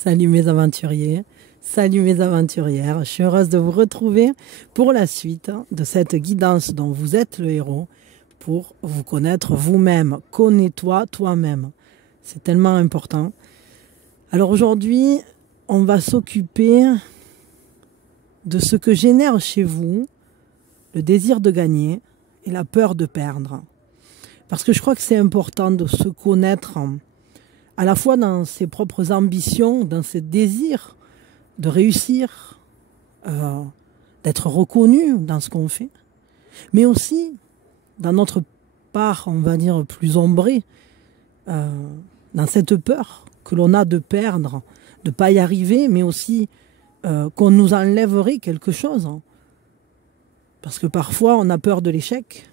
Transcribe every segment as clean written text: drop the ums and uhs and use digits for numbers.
Salut mes aventuriers, salut mes aventurières. Je suis heureuse de vous retrouver pour la suite de cette guidance dont vous êtes le héros pour vous connaître vous-même. Connais-toi toi-même. C'est tellement important. Alors aujourd'hui, on va s'occuper de ce que génère chez vous le désir de gagner et la peur de perdre. Parce que je crois que c'est important de se connaître à la fois dans ses propres ambitions, dans ses désirs de réussir, d'être reconnu dans ce qu'on fait, mais aussi dans notre part, on va dire, plus ombrée, dans cette peur que l'on a de perdre, de ne pas y arriver, mais aussi qu'on nous enlèverait quelque chose. Parce que parfois, on a peur de l'échec,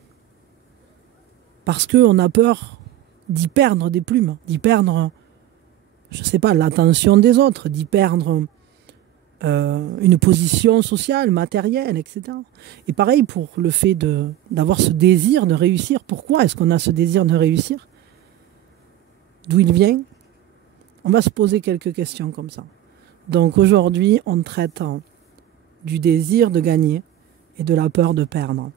parce qu'on a peur d'y perdre des plumes, d'y perdre, je ne sais pas, l'attention des autres, d'y perdre une position sociale, matérielle, etc. Et pareil pour le fait d'avoir ce désir de réussir. Pourquoi est-ce qu'on a ce désir de réussir? D'où il vient? On va se poser quelques questions comme ça. Donc aujourd'hui, on traite du désir de gagner et de la peur de perdre.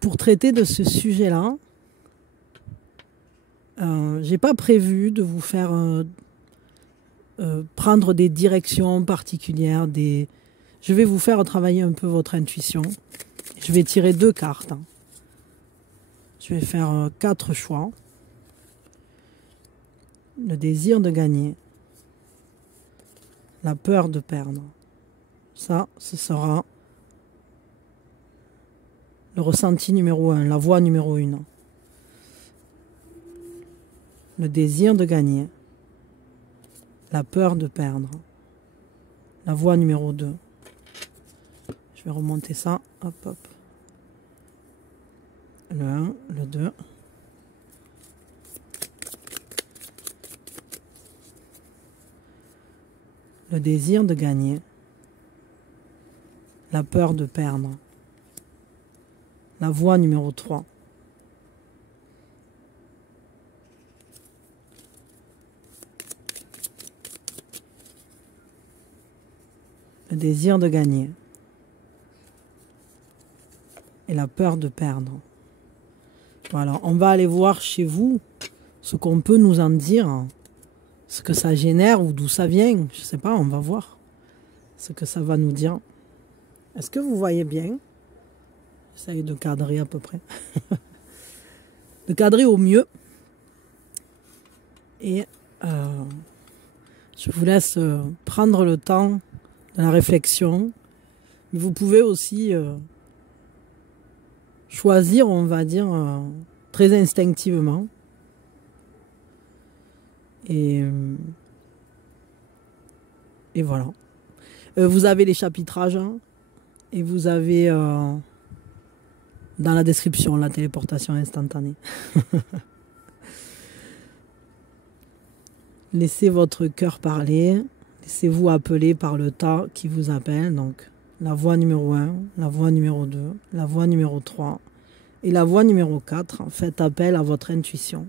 Pour traiter de ce sujet-là, j'ai pas prévu de vous faire prendre des directions particulières. Je vais vous faire travailler un peu votre intuition. Je vais tirer 2 cartes. Je vais faire 4 choix. Le désir de gagner. La peur de perdre. Ça, ce sera le ressenti numéro 1, la voie numéro 1. Le désir de gagner. La peur de perdre. La voie numéro 2. Je vais remonter ça. Hop, hop. Le 1, le 2. Le désir de gagner. La peur de perdre. La voie numéro 3. Le désir de gagner. Et la peur de perdre. Voilà, on va aller voir chez vous ce qu'on peut nous en dire, ce que ça génère ou d'où ça vient. Je ne sais pas, on va voir ce que ça va nous dire. Est-ce que vous voyez bien? J'essaye de cadrer à peu près. De cadrer au mieux. Et je vous laisse prendre le temps de la réflexion. Mais vous pouvez aussi choisir, on va dire, très instinctivement. Et voilà. Vous avez les chapitrages et vous avez dans la description la téléportation instantanée. Laissez votre cœur parler. Laissez-vous appeler par le tas qui vous appelle. Donc, la voie numéro 1, la voie numéro 2, la voie numéro 3 et la voie numéro 4. Faites appel à votre intuition.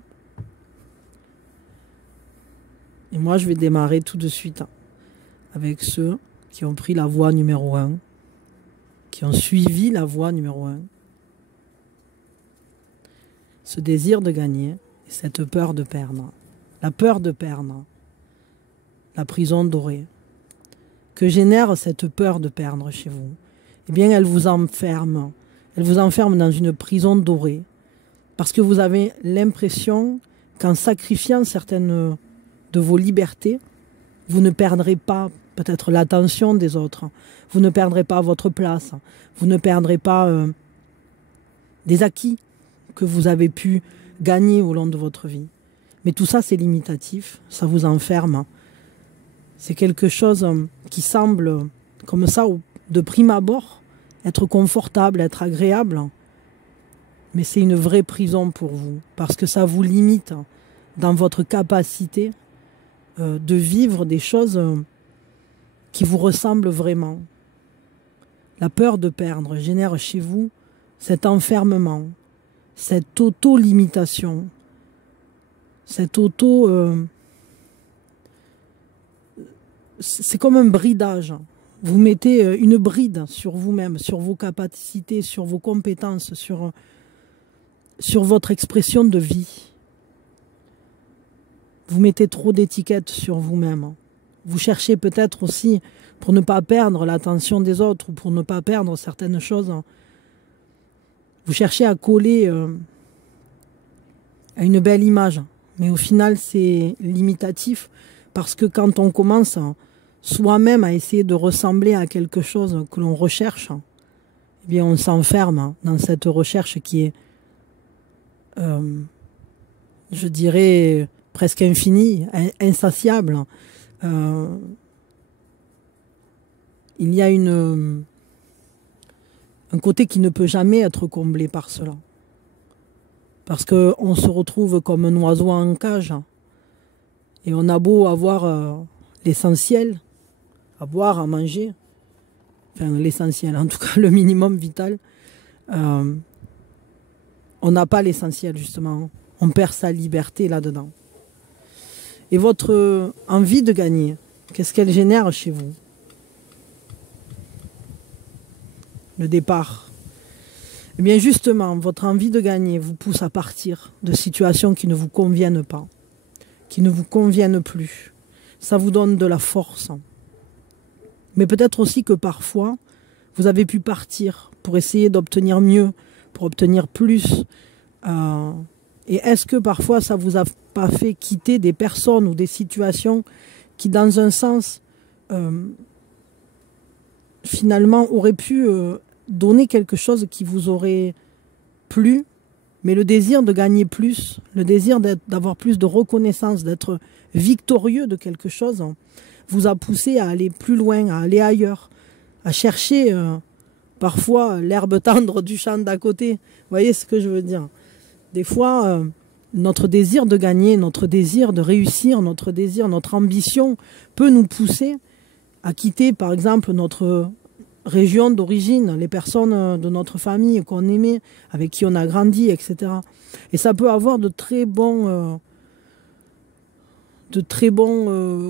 Et moi, je vais démarrer tout de suite avec ceux qui ont pris la voie numéro 1, qui ont suivi la voie numéro 1. Ce désir de gagner et cette peur de perdre. La peur de perdre. La prison dorée. Que génère cette peur de perdre chez vous? Eh bien, elle vous enferme. Elle vous enferme dans une prison dorée. Parce que vous avez l'impression qu'en sacrifiant certaines de vos libertés, vous ne perdrez pas peut-être l'attention des autres. Vous ne perdrez pas votre place. Vous ne perdrez pas des acquis que vous avez pu gagner au long de votre vie. Mais tout ça, c'est limitatif. Ça vous enferme. C'est quelque chose qui semble, comme ça, de prime abord, être confortable, être agréable. Mais c'est une vraie prison pour vous, parce que ça vous limite dans votre capacité de vivre des choses qui vous ressemblent vraiment. La peur de perdre génère chez vous cet enfermement, cette auto-limitation, Cette auto... c'est comme un bridage. Vous mettez une bride sur vous-même, sur vos capacités, sur vos compétences, sur votre expression de vie. Vous mettez trop d'étiquettes sur vous-même. Vous cherchez peut-être aussi, pour ne pas perdre l'attention des autres ou pour ne pas perdre certaines choses, vous cherchez à coller à une belle image. Mais au final, c'est limitatif parce que quand on commence soi-même à essayer de ressembler à quelque chose que l'on recherche, eh bien on s'enferme dans cette recherche qui est, je dirais, presque infinie, insatiable. Il y a un côté qui ne peut jamais être comblé par cela. Parce qu'on se retrouve comme un oiseau en cage. Et on a beau avoir l'essentiel, à boire, à manger, enfin l'essentiel, en tout cas le minimum vital, on n'a pas l'essentiel justement. On perd sa liberté là-dedans. Et votre envie de gagner, qu'est-ce qu'elle génère chez vous? Le départ. Eh bien justement, votre envie de gagner vous pousse à partir de situations qui ne vous conviennent pas, qui ne vous conviennent plus. Ça vous donne de la force. Mais peut-être aussi que parfois, vous avez pu partir pour essayer d'obtenir mieux, pour obtenir plus. Et est-ce que parfois ça vous a pas fait quitter des personnes ou des situations qui, dans un sens, finalement, auraient pu donner quelque chose qui vous aurait plu, mais le désir de gagner plus, le désir d'avoir plus de reconnaissance, d'être victorieux de quelque chose, vous a poussé à aller plus loin, à aller ailleurs, à chercher parfois l'herbe tendre du champ d'à côté. Vous voyez ce que je veux dire? Des fois, notre désir de gagner, notre désir de réussir, notre désir, notre ambition peut nous pousser à quitter, par exemple, notre région d'origine, les personnes de notre famille qu'on aimait, avec qui on a grandi, etc. Et ça peut avoir de très bons,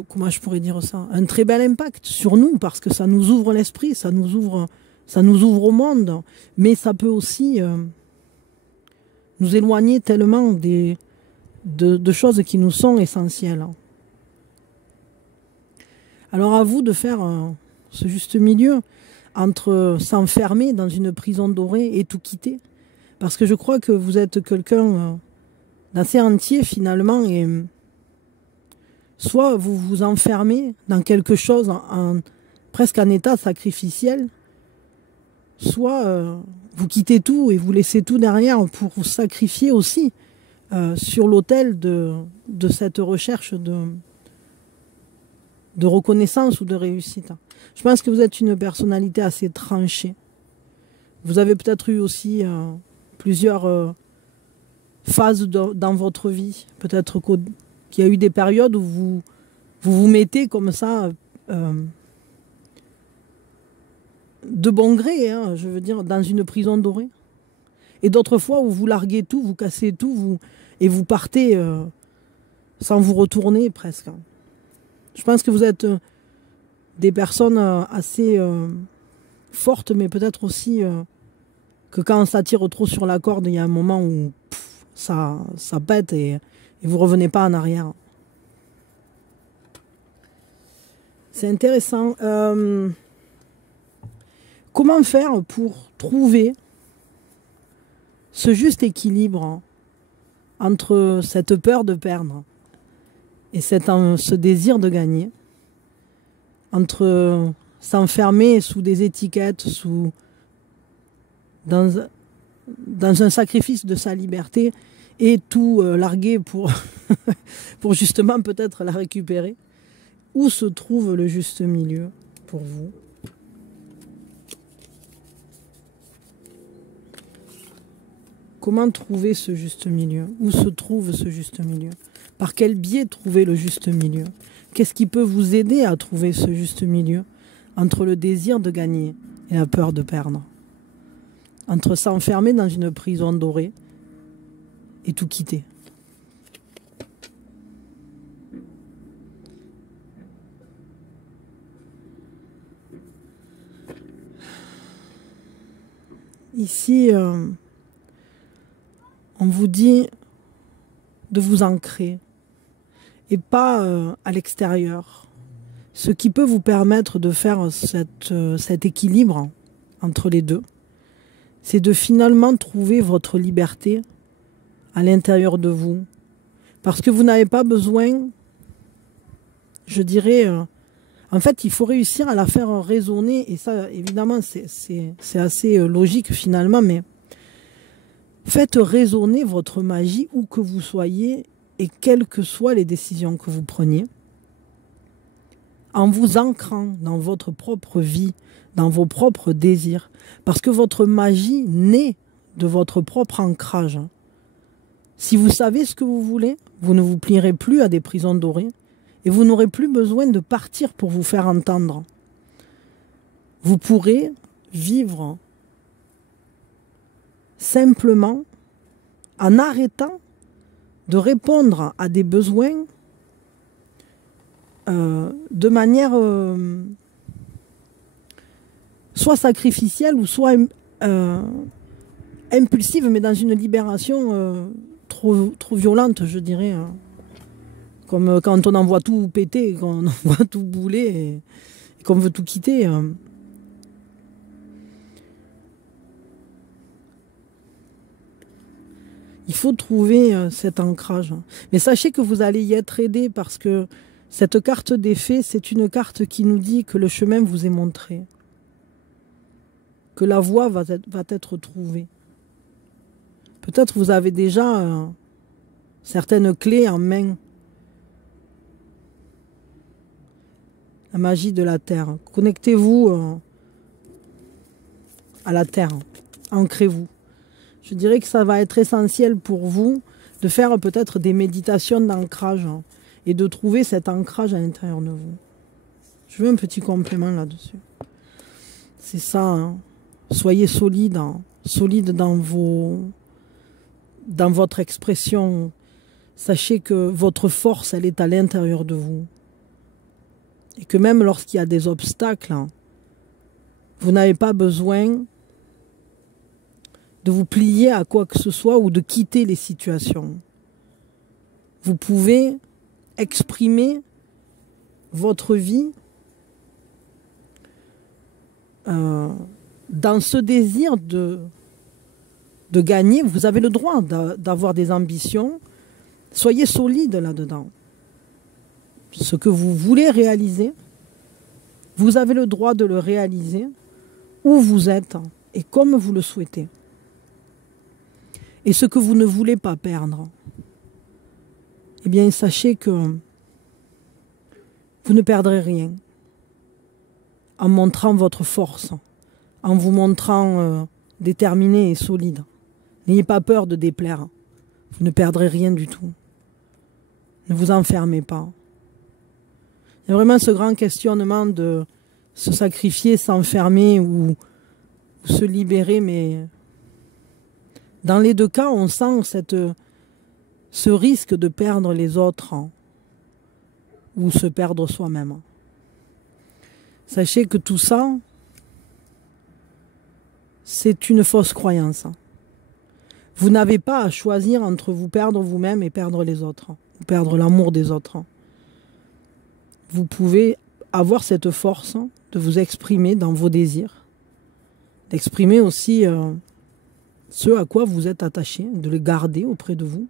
comment je pourrais dire ça, un très bel impact sur nous, parce que ça nous ouvre l'esprit, ça nous ouvre au monde, mais ça peut aussi nous éloigner tellement de choses qui nous sont essentielles. Alors à vous de faire ce juste milieu entre s'enfermer dans une prison dorée et tout quitter. Parce que je crois que vous êtes quelqu'un d'assez entier finalement, et soit vous vous enfermez dans quelque chose presque en état sacrificiel, soit vous quittez tout et vous laissez tout derrière pour vous sacrifier aussi sur l'autel de cette recherche de reconnaissance ou de réussite. Je pense que vous êtes une personnalité assez tranchée. Vous avez peut-être eu aussi plusieurs phases dans votre vie. Peut-être qu'il y a eu des périodes où vous mettez comme ça, de bon gré, hein, je veux dire, dans une prison dorée. Et d'autres fois où vous larguez tout, vous cassez tout, et vous partez sans vous retourner presque. Je pense que vous êtes des personnes assez fortes, mais peut-être aussi que quand ça tire trop sur la corde, il y a un moment où ça pète et vous ne revenez pas en arrière. C'est intéressant. Comment faire pour trouver ce juste équilibre entre cette peur de perdre et ce désir de gagner, entre s'enfermer sous des étiquettes, dans un sacrifice de sa liberté et tout larguer pour, pour justement peut-être la récupérer? Où se trouve le juste milieu pour vous? Comment trouver ce juste milieu? Où se trouve ce juste milieu? Par quel biais trouver le juste milieu? Qu'est-ce qui peut vous aider à trouver ce juste milieu entre le désir de gagner et la peur de perdre? Entre s'enfermer dans une prison dorée et tout quitter? Ici, on vous dit de vous ancrer et pas à l'extérieur. Ce qui peut vous permettre de faire cet équilibre entre les deux, c'est de finalement trouver votre liberté à l'intérieur de vous. Parce que vous n'avez pas besoin, je dirais, en fait, il faut réussir à la faire résonner, et ça, évidemment, c'est assez logique finalement, mais faites résonner votre magie où que vous soyez et quelles que soient les décisions que vous preniez, en vous ancrant dans votre propre vie, dans vos propres désirs, parce que votre magie naît de votre propre ancrage. Si vous savez ce que vous voulez, vous ne vous plierez plus à des prisons dorées et vous n'aurez plus besoin de partir pour vous faire entendre. Vous pourrez vivre simplement en arrêtant de répondre à des besoins de manière soit sacrificielle ou soit impulsive, mais dans une libération trop violente, je dirais. Comme quand on envoie tout péter, quand on envoie tout bouler et qu'on veut tout quitter. Il faut trouver cet ancrage. Mais sachez que vous allez y être aidé parce que cette carte des fées, c'est une carte qui nous dit que le chemin vous est montré. Que la voie va être trouvée. Peut-être vous avez déjà certaines clés en main. La magie de la terre. Connectez-vous à la terre. Ancrez-vous. Je dirais que ça va être essentiel pour vous de faire peut-être des méditations d'ancrage et de trouver cet ancrage à l'intérieur de vous. Je veux un petit complément là-dessus. C'est ça. Hein. Soyez solide, solide dans votre expression. Sachez que votre force, elle est à l'intérieur de vous. Et que même lorsqu'il y a des obstacles, vous n'avez pas besoin de vous plier à quoi que ce soit ou de quitter les situations. Vous pouvez exprimer votre vie dans ce désir de gagner. Vous avez le droit d'avoir des ambitions. Soyez solide là-dedans. Ce que vous voulez réaliser, vous avez le droit de le réaliser où vous êtes et comme vous le souhaitez. Et ce que vous ne voulez pas perdre, eh bien, sachez que vous ne perdrez rien en montrant votre force, en vous montrant déterminé et solide. N'ayez pas peur de déplaire. Vous ne perdrez rien du tout. Ne vous enfermez pas. Il y a vraiment ce grand questionnement de se sacrifier, s'enfermer ou se libérer, mais dans les deux cas, on sent ce risque de perdre les autres ou se perdre soi-même. Sachez que tout ça, c'est une fausse croyance. Vous n'avez pas à choisir entre vous perdre vous-même et perdre les autres, ou perdre l'amour des autres. Vous pouvez avoir cette force de vous exprimer dans vos désirs, d'exprimer aussi ce à quoi vous êtes attaché, de le garder auprès de vous,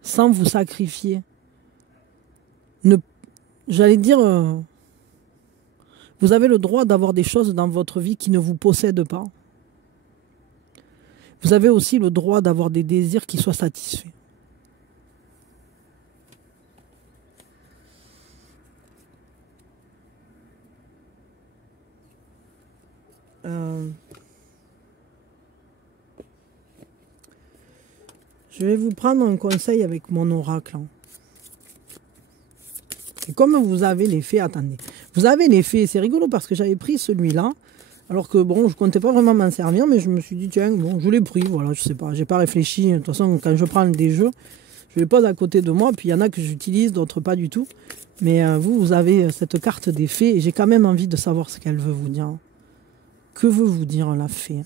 sans vous sacrifier. J'allais dire, vous avez le droit d'avoir des choses dans votre vie qui ne vous possèdent pas. Vous avez aussi le droit d'avoir des désirs qui soient satisfaits. Je vais vous prendre un conseil avec mon oracle. Et comme vous avez les fées, attendez, vous avez les fées, c'est rigolo parce que j'avais pris celui-là, alors que bon, je comptais pas vraiment m'en servir, mais je me suis dit, tiens, bon, je l'ai pris, voilà, je sais pas, j'ai pas réfléchi. De toute façon, quand je prends des jeux, je les pose à côté de moi, puis il y en a que j'utilise, d'autres pas du tout. Mais vous avez cette carte des fées, et j'ai quand même envie de savoir ce qu'elle veut vous dire. Que veut vous dire la fée?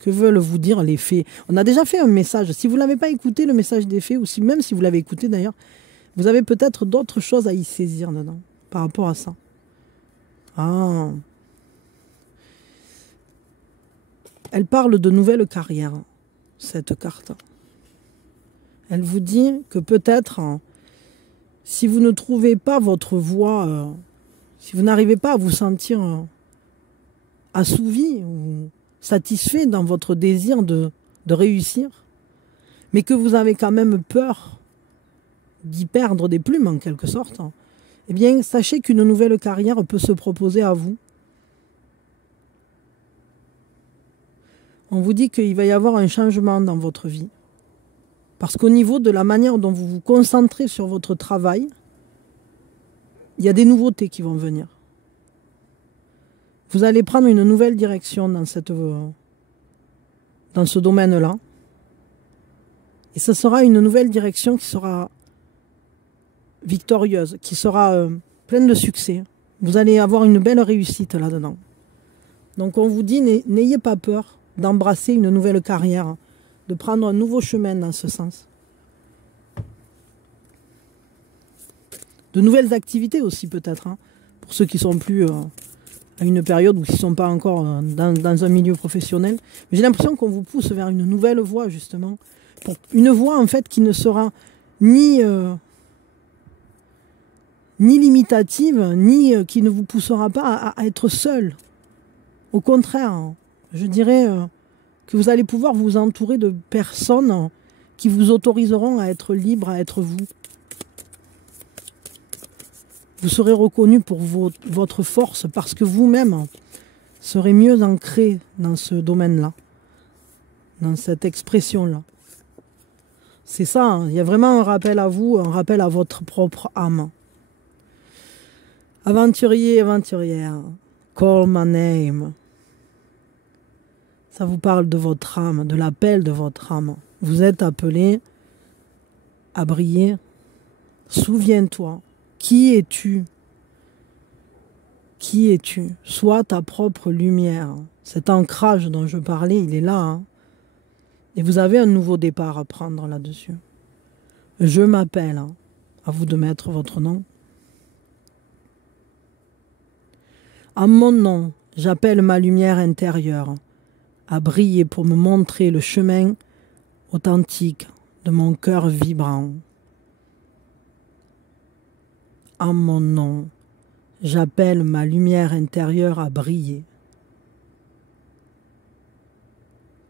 Que veulent vous dire les faits? On a déjà fait un message. Si vous ne l'avez pas écouté, le message des faits, ou si, même si vous l'avez écouté d'ailleurs, vous avez peut-être d'autres choses à y saisir dedans, par rapport à ça. Ah. Elle parle de nouvelles carrières, cette carte. Elle vous dit que peut-être, si vous ne trouvez pas votre voie, si vous n'arrivez pas à vous sentir assouvi ou satisfait dans votre désir de réussir, mais que vous avez quand même peur d'y perdre des plumes en quelque sorte, eh bien sachez qu'une nouvelle carrière peut se proposer à vous. On vous dit qu'il va y avoir un changement dans votre vie. Parce qu'au niveau de la manière dont vous vous concentrez sur votre travail, il y a des nouveautés qui vont venir. Vous allez prendre une nouvelle direction dans ce domaine-là. Et ce sera une nouvelle direction qui sera victorieuse, qui sera pleine de succès. Vous allez avoir une belle réussite là-dedans. Donc on vous dit, n'ayez pas peur d'embrasser une nouvelle carrière, de prendre un nouveau chemin dans ce sens. De nouvelles activités aussi peut-être, hein, pour ceux qui sont plus à une période où ils ne sont pas encore dans un milieu professionnel. Mais j'ai l'impression qu'on vous pousse vers une nouvelle voie justement. Une voie en fait qui ne sera ni limitative, ni qui ne vous poussera pas à être seul. Au contraire, je dirais que vous allez pouvoir vous entourer de personnes qui vous autoriseront à être libre, à être vous. Vous serez reconnu pour votre force parce que vous-même serez mieux ancré dans ce domaine-là, dans cette expression-là. C'est ça, hein, il y a vraiment un rappel à vous, un rappel à votre propre âme. Aventurier, aventurière, call my name. Ça vous parle de votre âme, de l'appel de votre âme. Vous êtes appelé à briller. Souviens-toi, qui es-tu? Qui es-tu? Sois ta propre lumière. Cet ancrage dont je parlais, il est là. Hein. Et vous avez un nouveau départ à prendre là-dessus. Je m'appelle. Hein. À vous de mettre votre nom. En mon nom, j'appelle ma lumière intérieure à briller pour me montrer le chemin authentique de mon cœur vibrant. En mon nom, j'appelle ma lumière intérieure à briller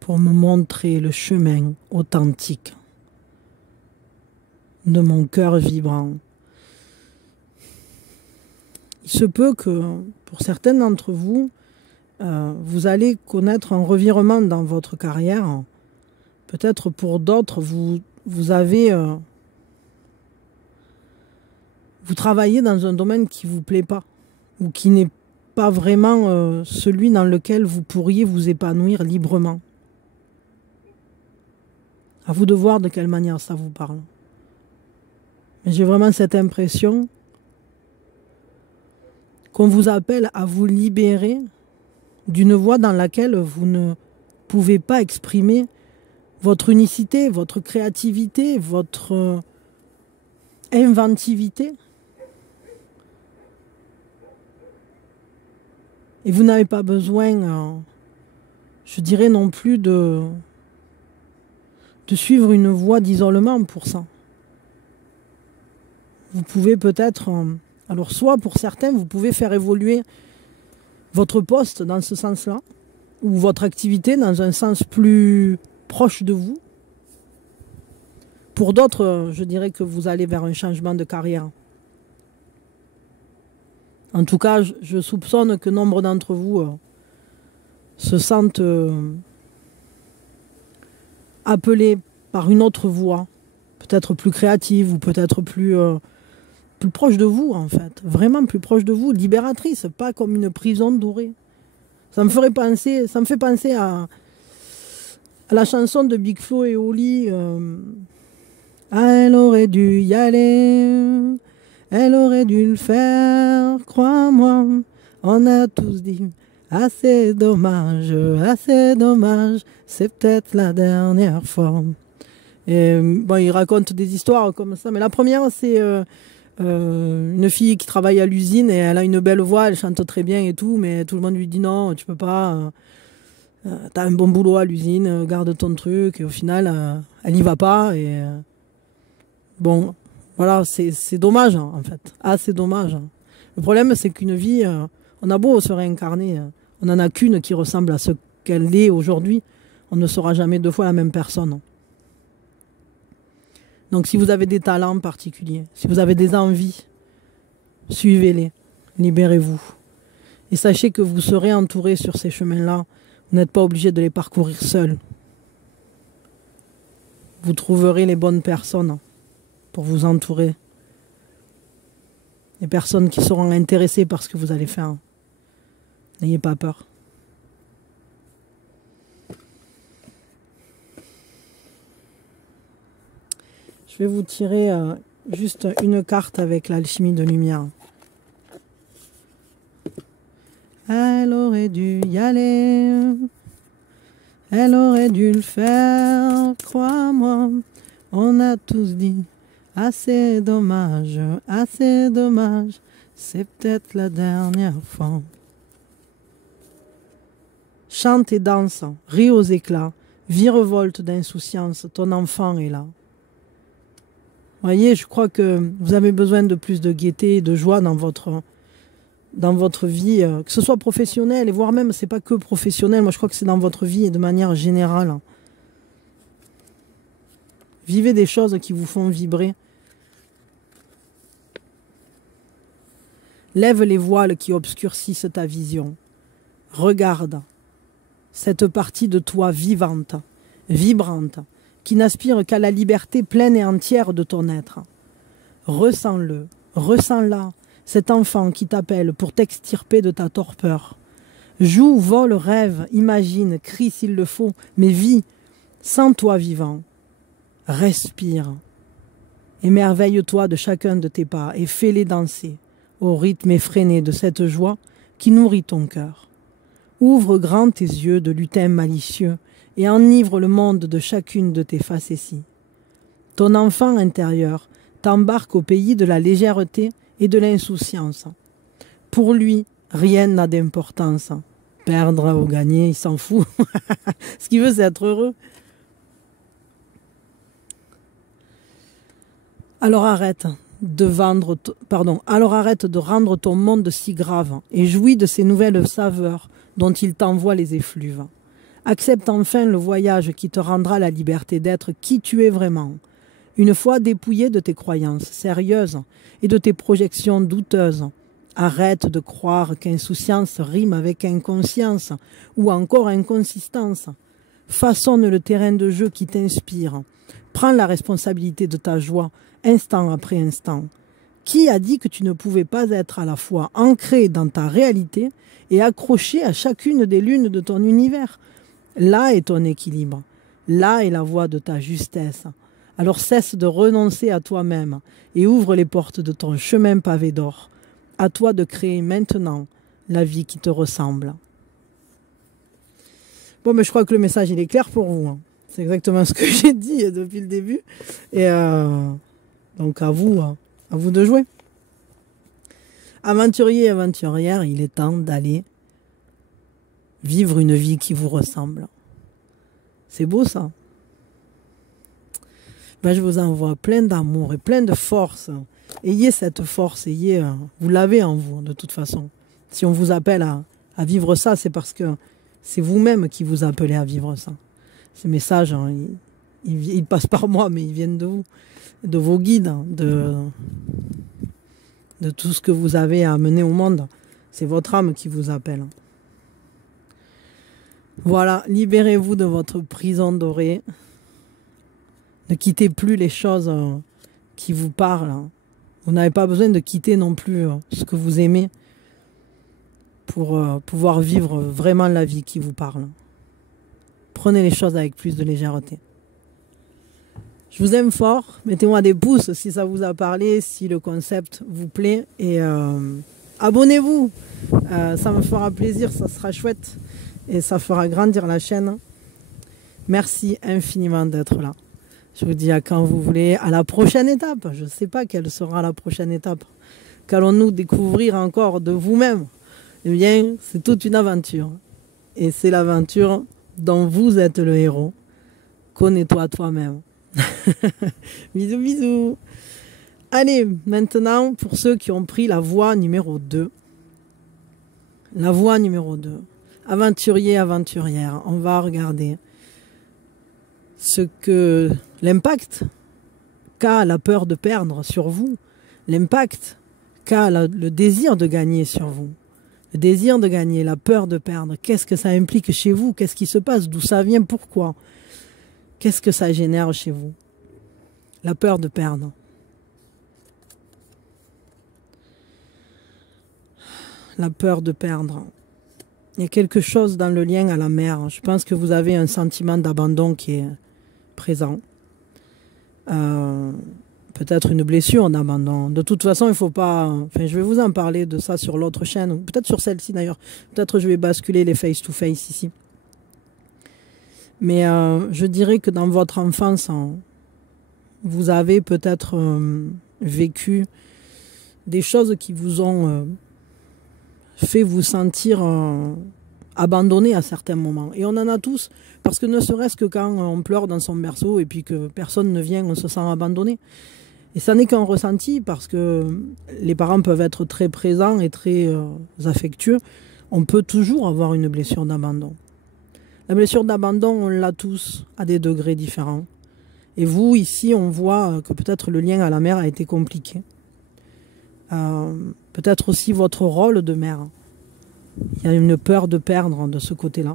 pour me montrer le chemin authentique de mon cœur vibrant. Il se peut que, pour certains d'entre vous, vous allez connaître un revirement dans votre carrière. Peut-être pour d'autres, vous travaillez dans un domaine qui ne vous plaît pas ou qui n'est pas vraiment celui dans lequel vous pourriez vous épanouir librement. À vous de voir de quelle manière ça vous parle. Mais j'ai vraiment cette impression qu'on vous appelle à vous libérer d'une voie dans laquelle vous ne pouvez pas exprimer votre unicité, votre créativité, votre inventivité. Et vous n'avez pas besoin, je dirais non plus, de suivre une voie d'isolement pour ça. Vous pouvez peut-être, alors soit pour certains, vous pouvez faire évoluer votre poste dans ce sens-là, ou votre activité dans un sens plus proche de vous. Pour d'autres, je dirais que vous allez vers un changement de carrière. En tout cas, je soupçonne que nombre d'entre vous se sentent appelés par une autre voie, peut-être plus créative ou peut-être plus proche de vous en fait, vraiment plus proche de vous, libératrice, pas comme une prison dorée. Ça me fait penser à la chanson de Big Flo et Oli. Elle aurait dû y aller, elle aurait dû le faire, crois-moi. On a tous dit, Ah c'est dommage, c'est peut-être la dernière fois. Et, bon, il raconte des histoires comme ça, mais la première c'est une fille qui travaille à l'usine et elle a une belle voix, elle chante très bien et tout, mais tout le monde lui dit non, tu peux pas, t'as un bon boulot à l'usine, garde ton truc, et au final elle n'y va pas et bon, voilà, c'est dommage en fait. Ah c'est dommage. Le problème c'est qu'une vie, on a beau se réincarner, on n'en a qu'une qui ressemble à ce qu'elle est aujourd'hui, on ne sera jamais deux fois la même personne. Donc si vous avez des talents particuliers, si vous avez des envies, suivez-les, libérez-vous. Et sachez que vous serez entouré sur ces chemins-là. Vous n'êtes pas obligé de les parcourir seul. Vous trouverez les bonnes personnes pour vous entourer. Les personnes qui seront intéressées par ce que vous allez faire. N'ayez pas peur. Je vais vous tirer juste une carte avec l'alchimie de lumière. Elle aurait dû y aller. Elle aurait dû le faire, crois-moi. On a tous dit, ah c'est dommage, c'est peut-être la dernière fois. Chante et danse, ris aux éclats, virevolte d'insouciance, ton enfant est là. Voyez, je crois que vous avez besoin de plus de gaieté et de joie dans votre vie, que ce soit professionnel, et voire même, c'est pas que professionnel, moi je crois que c'est dans votre vie et de manière générale. Vivez des choses qui vous font vibrer. Lève les voiles qui obscurcissent ta vision. Regarde cette partie de toi vivante, vibrante, qui n'aspire qu'à la liberté pleine et entière de ton être. Ressens-le, ressens-la, cet enfant qui t'appelle pour t'extirper de ta torpeur. Joue, vole, rêve, imagine, crie s'il le faut, mais vis, sens-toi vivant. Respire. Émerveille-toi de chacun de tes pas et fais-les danser au rythme effréné de cette joie qui nourrit ton cœur. Ouvre grand tes yeux de lutin malicieux et enivre le monde de chacune de tes facéties. Ton enfant intérieur t'embarque au pays de la légèreté et de l'insouciance. Pour lui, rien n'a d'importance. Perdre ou gagner, il s'en fout. Ce qu'il veut, c'est être heureux. Alors arrête de rendre ton monde si grave et jouis de ces nouvelles saveurs dont il t'envoie les effluves. Accepte enfin le voyage qui te rendra la liberté d'être qui tu es vraiment. Une fois dépouillé de tes croyances sérieuses et de tes projections douteuses, arrête de croire qu'insouciance rime avec inconscience ou encore inconsistance. Façonne le terrain de jeu qui t'inspire. Prends la responsabilité de ta joie, instant après instant. Qui a dit que tu ne pouvais pas être à la fois ancré dans ta réalité et accroché à chacune des lunes de ton univers? Là est ton équilibre. Là est la voie de ta justesse. Alors cesse de renoncer à toi-même et ouvre les portes de ton chemin pavé d'or. À toi de créer maintenant la vie qui te ressemble. Bon, mais je crois que le message il est clair pour vous. C'est exactement ce que j'ai dit depuis le début. Et donc à vous de jouer. Aventurier et aventurière, il est temps d'aller vivre une vie qui vous ressemble. C'est beau ça. Ben, je vous envoie plein d'amour et plein de force. Ayez cette force, vous l'avez en vous de toute façon. Si on vous appelle à vivre ça, c'est parce que c'est vous-même qui vous appelez à vivre ça. Ces messages, ils passent par moi, mais ils viennent de vous, de vos guides, de tout ce que vous avez à amener au monde. C'est votre âme qui vous appelle. Voilà, libérez-vous de votre prison dorée. Ne quittez plus les choses qui vous parlent. Vous n'avez pas besoin de quitter non plus ce que vous aimez pour pouvoir vivre vraiment la vie qui vous parle. Prenez les choses avec plus de légèreté. Je vous aime fort. Mettez-moi des pouces si ça vous a parlé, si le concept vous plaît. Et abonnez-vous. Ça me fera plaisir, ça sera chouette. Et ça fera grandir la chaîne. Merci infiniment d'être là. Je vous dis à quand vous voulez, à la prochaine étape. Je ne sais pas quelle sera la prochaine étape. Qu'allons-nous découvrir encore de vous-même? Eh bien, c'est toute une aventure. Et c'est l'aventure dont vous êtes le héros. Connais-toi toi-même. Bisous, bisous. Allez, maintenant, pour ceux qui ont pris la voie numéro 2. La voie numéro 2. Aventurier, aventurière. On va regarder l'impact qu'a la peur de perdre sur vous, l'impact qu'a le désir de gagner sur vous, le désir de gagner, la peur de perdre, qu'est-ce que ça implique chez vous, qu'est-ce qui se passe, d'où ça vient, pourquoi, qu'est-ce que ça génère chez vous, la peur de perdre. La peur de perdre. Il y a quelque chose dans le lien à la mère. Je pense que vous avez un sentiment d'abandon qui est présent. Peut-être une blessure d'abandon. De toute façon, il ne faut pas... Enfin, je vais vous en parler de ça sur l'autre chaîne, ou peut-être sur celle-ci d'ailleurs. Peut-être je vais basculer les face-to-face ici. Mais je dirais que dans votre enfance, vous avez peut-être vécu des choses qui vous ont fait vous sentir... abandonné à certains moments. Et on en a tous, parce que ne serait-ce que quand on pleure dans son berceau et puis que personne ne vient, on se sent abandonné. Et ça n'est qu'un ressenti, parce que les parents peuvent être très présents et très affectueux. On peut toujours avoir une blessure d'abandon. La blessure d'abandon, on l'a tous à des degrés différents. Et vous, ici, on voit que peut-être le lien à la mère a été compliqué. Peut-être aussi votre rôle de mère. Il y a une peur de perdre de ce côté-là.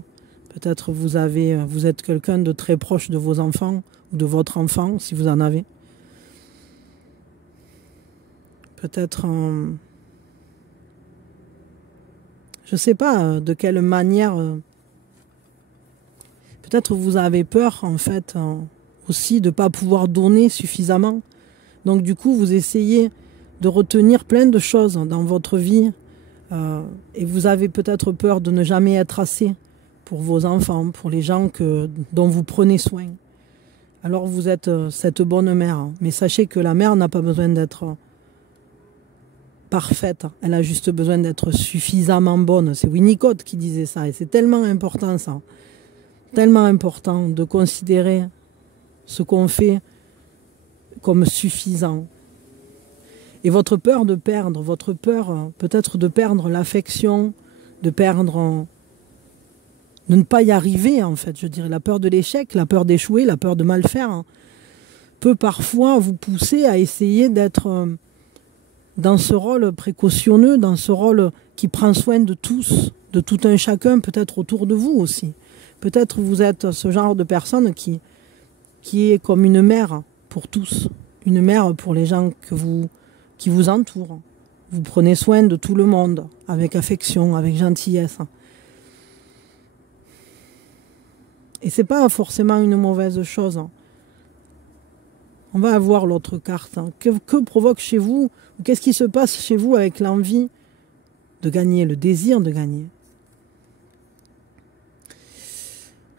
Peut-être vous êtes quelqu'un de très proche de vos enfants, ou de votre enfant, si vous en avez. Peut-être, je ne sais pas de quelle manière, peut-être vous avez peur, en fait, aussi de ne pas pouvoir donner suffisamment. Donc du coup, vous essayez de retenir plein de choses dans votre vie, et vous avez peut-être peur de ne jamais être assez pour vos enfants, pour les gens dont vous prenez soin. Alors vous êtes cette bonne mère. Mais sachez que la mère n'a pas besoin d'être parfaite. Elle a juste besoin d'être suffisamment bonne. C'est Winnicott qui disait ça. Et c'est tellement important ça. Tellement important de considérer ce qu'on fait comme suffisant. Et votre peur de perdre, votre peur peut-être de perdre l'affection, de ne pas y arriver en fait, je dirais, la peur de l'échec, la peur d'échouer, la peur de mal faire, peut parfois vous pousser à essayer d'être dans ce rôle précautionneux, dans ce rôle qui prend soin de tous, de tout un chacun, peut-être autour de vous aussi. Peut-être vous êtes ce genre de personne qui est comme une mère pour tous, une mère pour les gens qui vous entourent. Vous prenez soin de tout le monde, avec affection, avec gentillesse. Et c'est pas forcément une mauvaise chose. On va avoir l'autre carte. Que provoque chez vous, qu'est-ce qui se passe chez vous avec l'envie de gagner, le désir de gagner?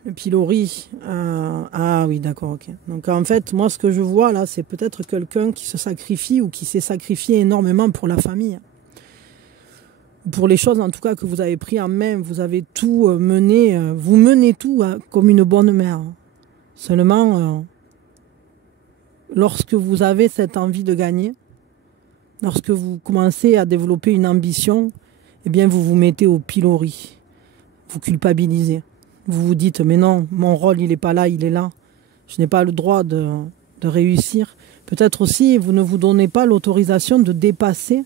Le pilori. Ah oui, d'accord, ok. Donc en fait, moi ce que je vois là, c'est peut-être quelqu'un qui se sacrifie ou qui s'est sacrifié énormément pour la famille. Pour les choses en tout cas que vous avez pris en main, vous avez tout mené, vous menez tout comme une bonne mère. Seulement, lorsque vous avez cette envie de gagner, lorsque vous commencez à développer une ambition, eh bien vous vous mettez au pilori, vous culpabilisez. Vous vous dites, mais non, mon rôle, il n'est pas là, il est là. Je n'ai pas le droit de réussir. Peut-être aussi, vous ne vous donnez pas l'autorisation de dépasser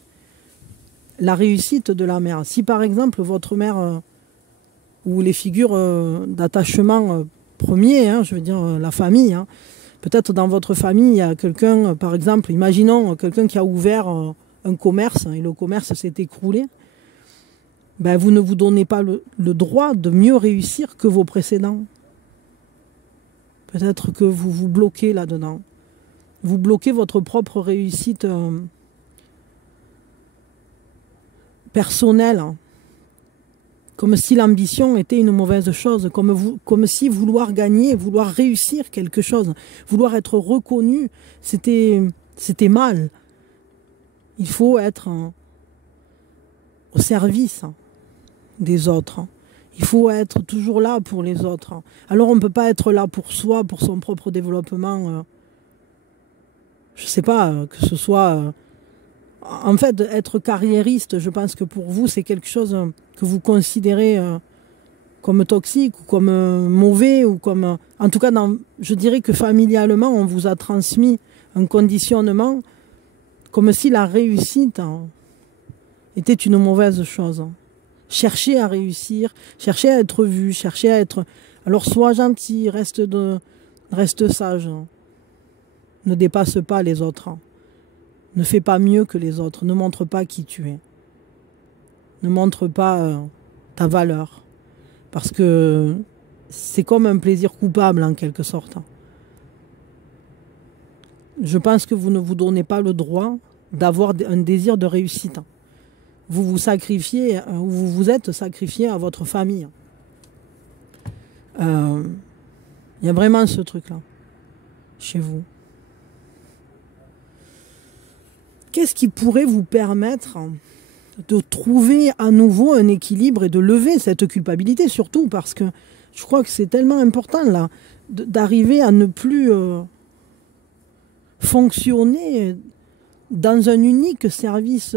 la réussite de la mère. Si par exemple, votre mère, ou les figures d'attachement premiers, je veux dire la famille, peut-être dans votre famille, il y a quelqu'un, par exemple, imaginons quelqu'un qui a ouvert un commerce et le commerce s'est écroulé. Ben, vous ne vous donnez pas le droit de mieux réussir que vos précédents. Peut-être que vous vous bloquez là-dedans. Vous bloquez votre propre réussite personnel, hein. Comme si l'ambition était une mauvaise chose, comme si vouloir gagner, vouloir réussir quelque chose, vouloir être reconnu, c'était mal. Il faut être au service des autres. Il faut être toujours là pour les autres. Alors on ne peut pas être là pour soi, pour son propre développement. Je ne sais pas, que ce soit... En fait, être carriériste, je pense que pour vous, c'est quelque chose que vous considérez comme toxique ou comme mauvais. Ou comme, en tout cas, je dirais que familialement, on vous a transmis un conditionnement comme si la réussite était une mauvaise chose. Chercher à réussir, chercher à être vu, chercher à être... Alors sois gentil, reste sage. Ne dépasse pas les autres. Ne fais pas mieux que les autres. Ne montre pas qui tu es. Ne montre pas ta valeur. Parce que c'est comme un plaisir coupable en quelque sorte. Je pense que vous ne vous donnez pas le droit d'avoir un désir de réussite. Vous vous sacrifiez, vous vous êtes sacrifié à votre famille. Il y a vraiment ce truc-là chez vous. Qu'est-ce qui pourrait vous permettre de trouver à nouveau un équilibre et de lever cette culpabilité, surtout parce que je crois que c'est tellement important là, d'arriver à ne plus fonctionner dans un unique service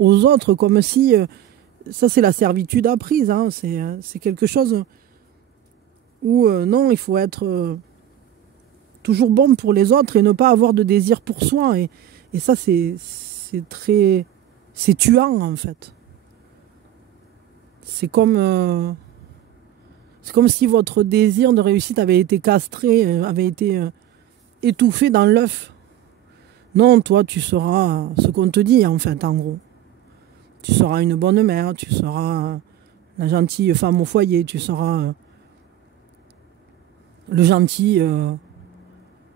aux autres, comme si, ça c'est la servitude apprise, hein, c'est quelque chose où non, il faut être toujours bon pour les autres et ne pas avoir de désir pour soi. Et ça, c'est tuant, en fait. C'est comme si votre désir de réussite avait été castré, avait été étouffé dans l'œuf. Non, toi, tu seras ce qu'on te dit, en fait, en gros. Tu seras une bonne mère, tu seras la gentille femme au foyer, tu seras le gentil...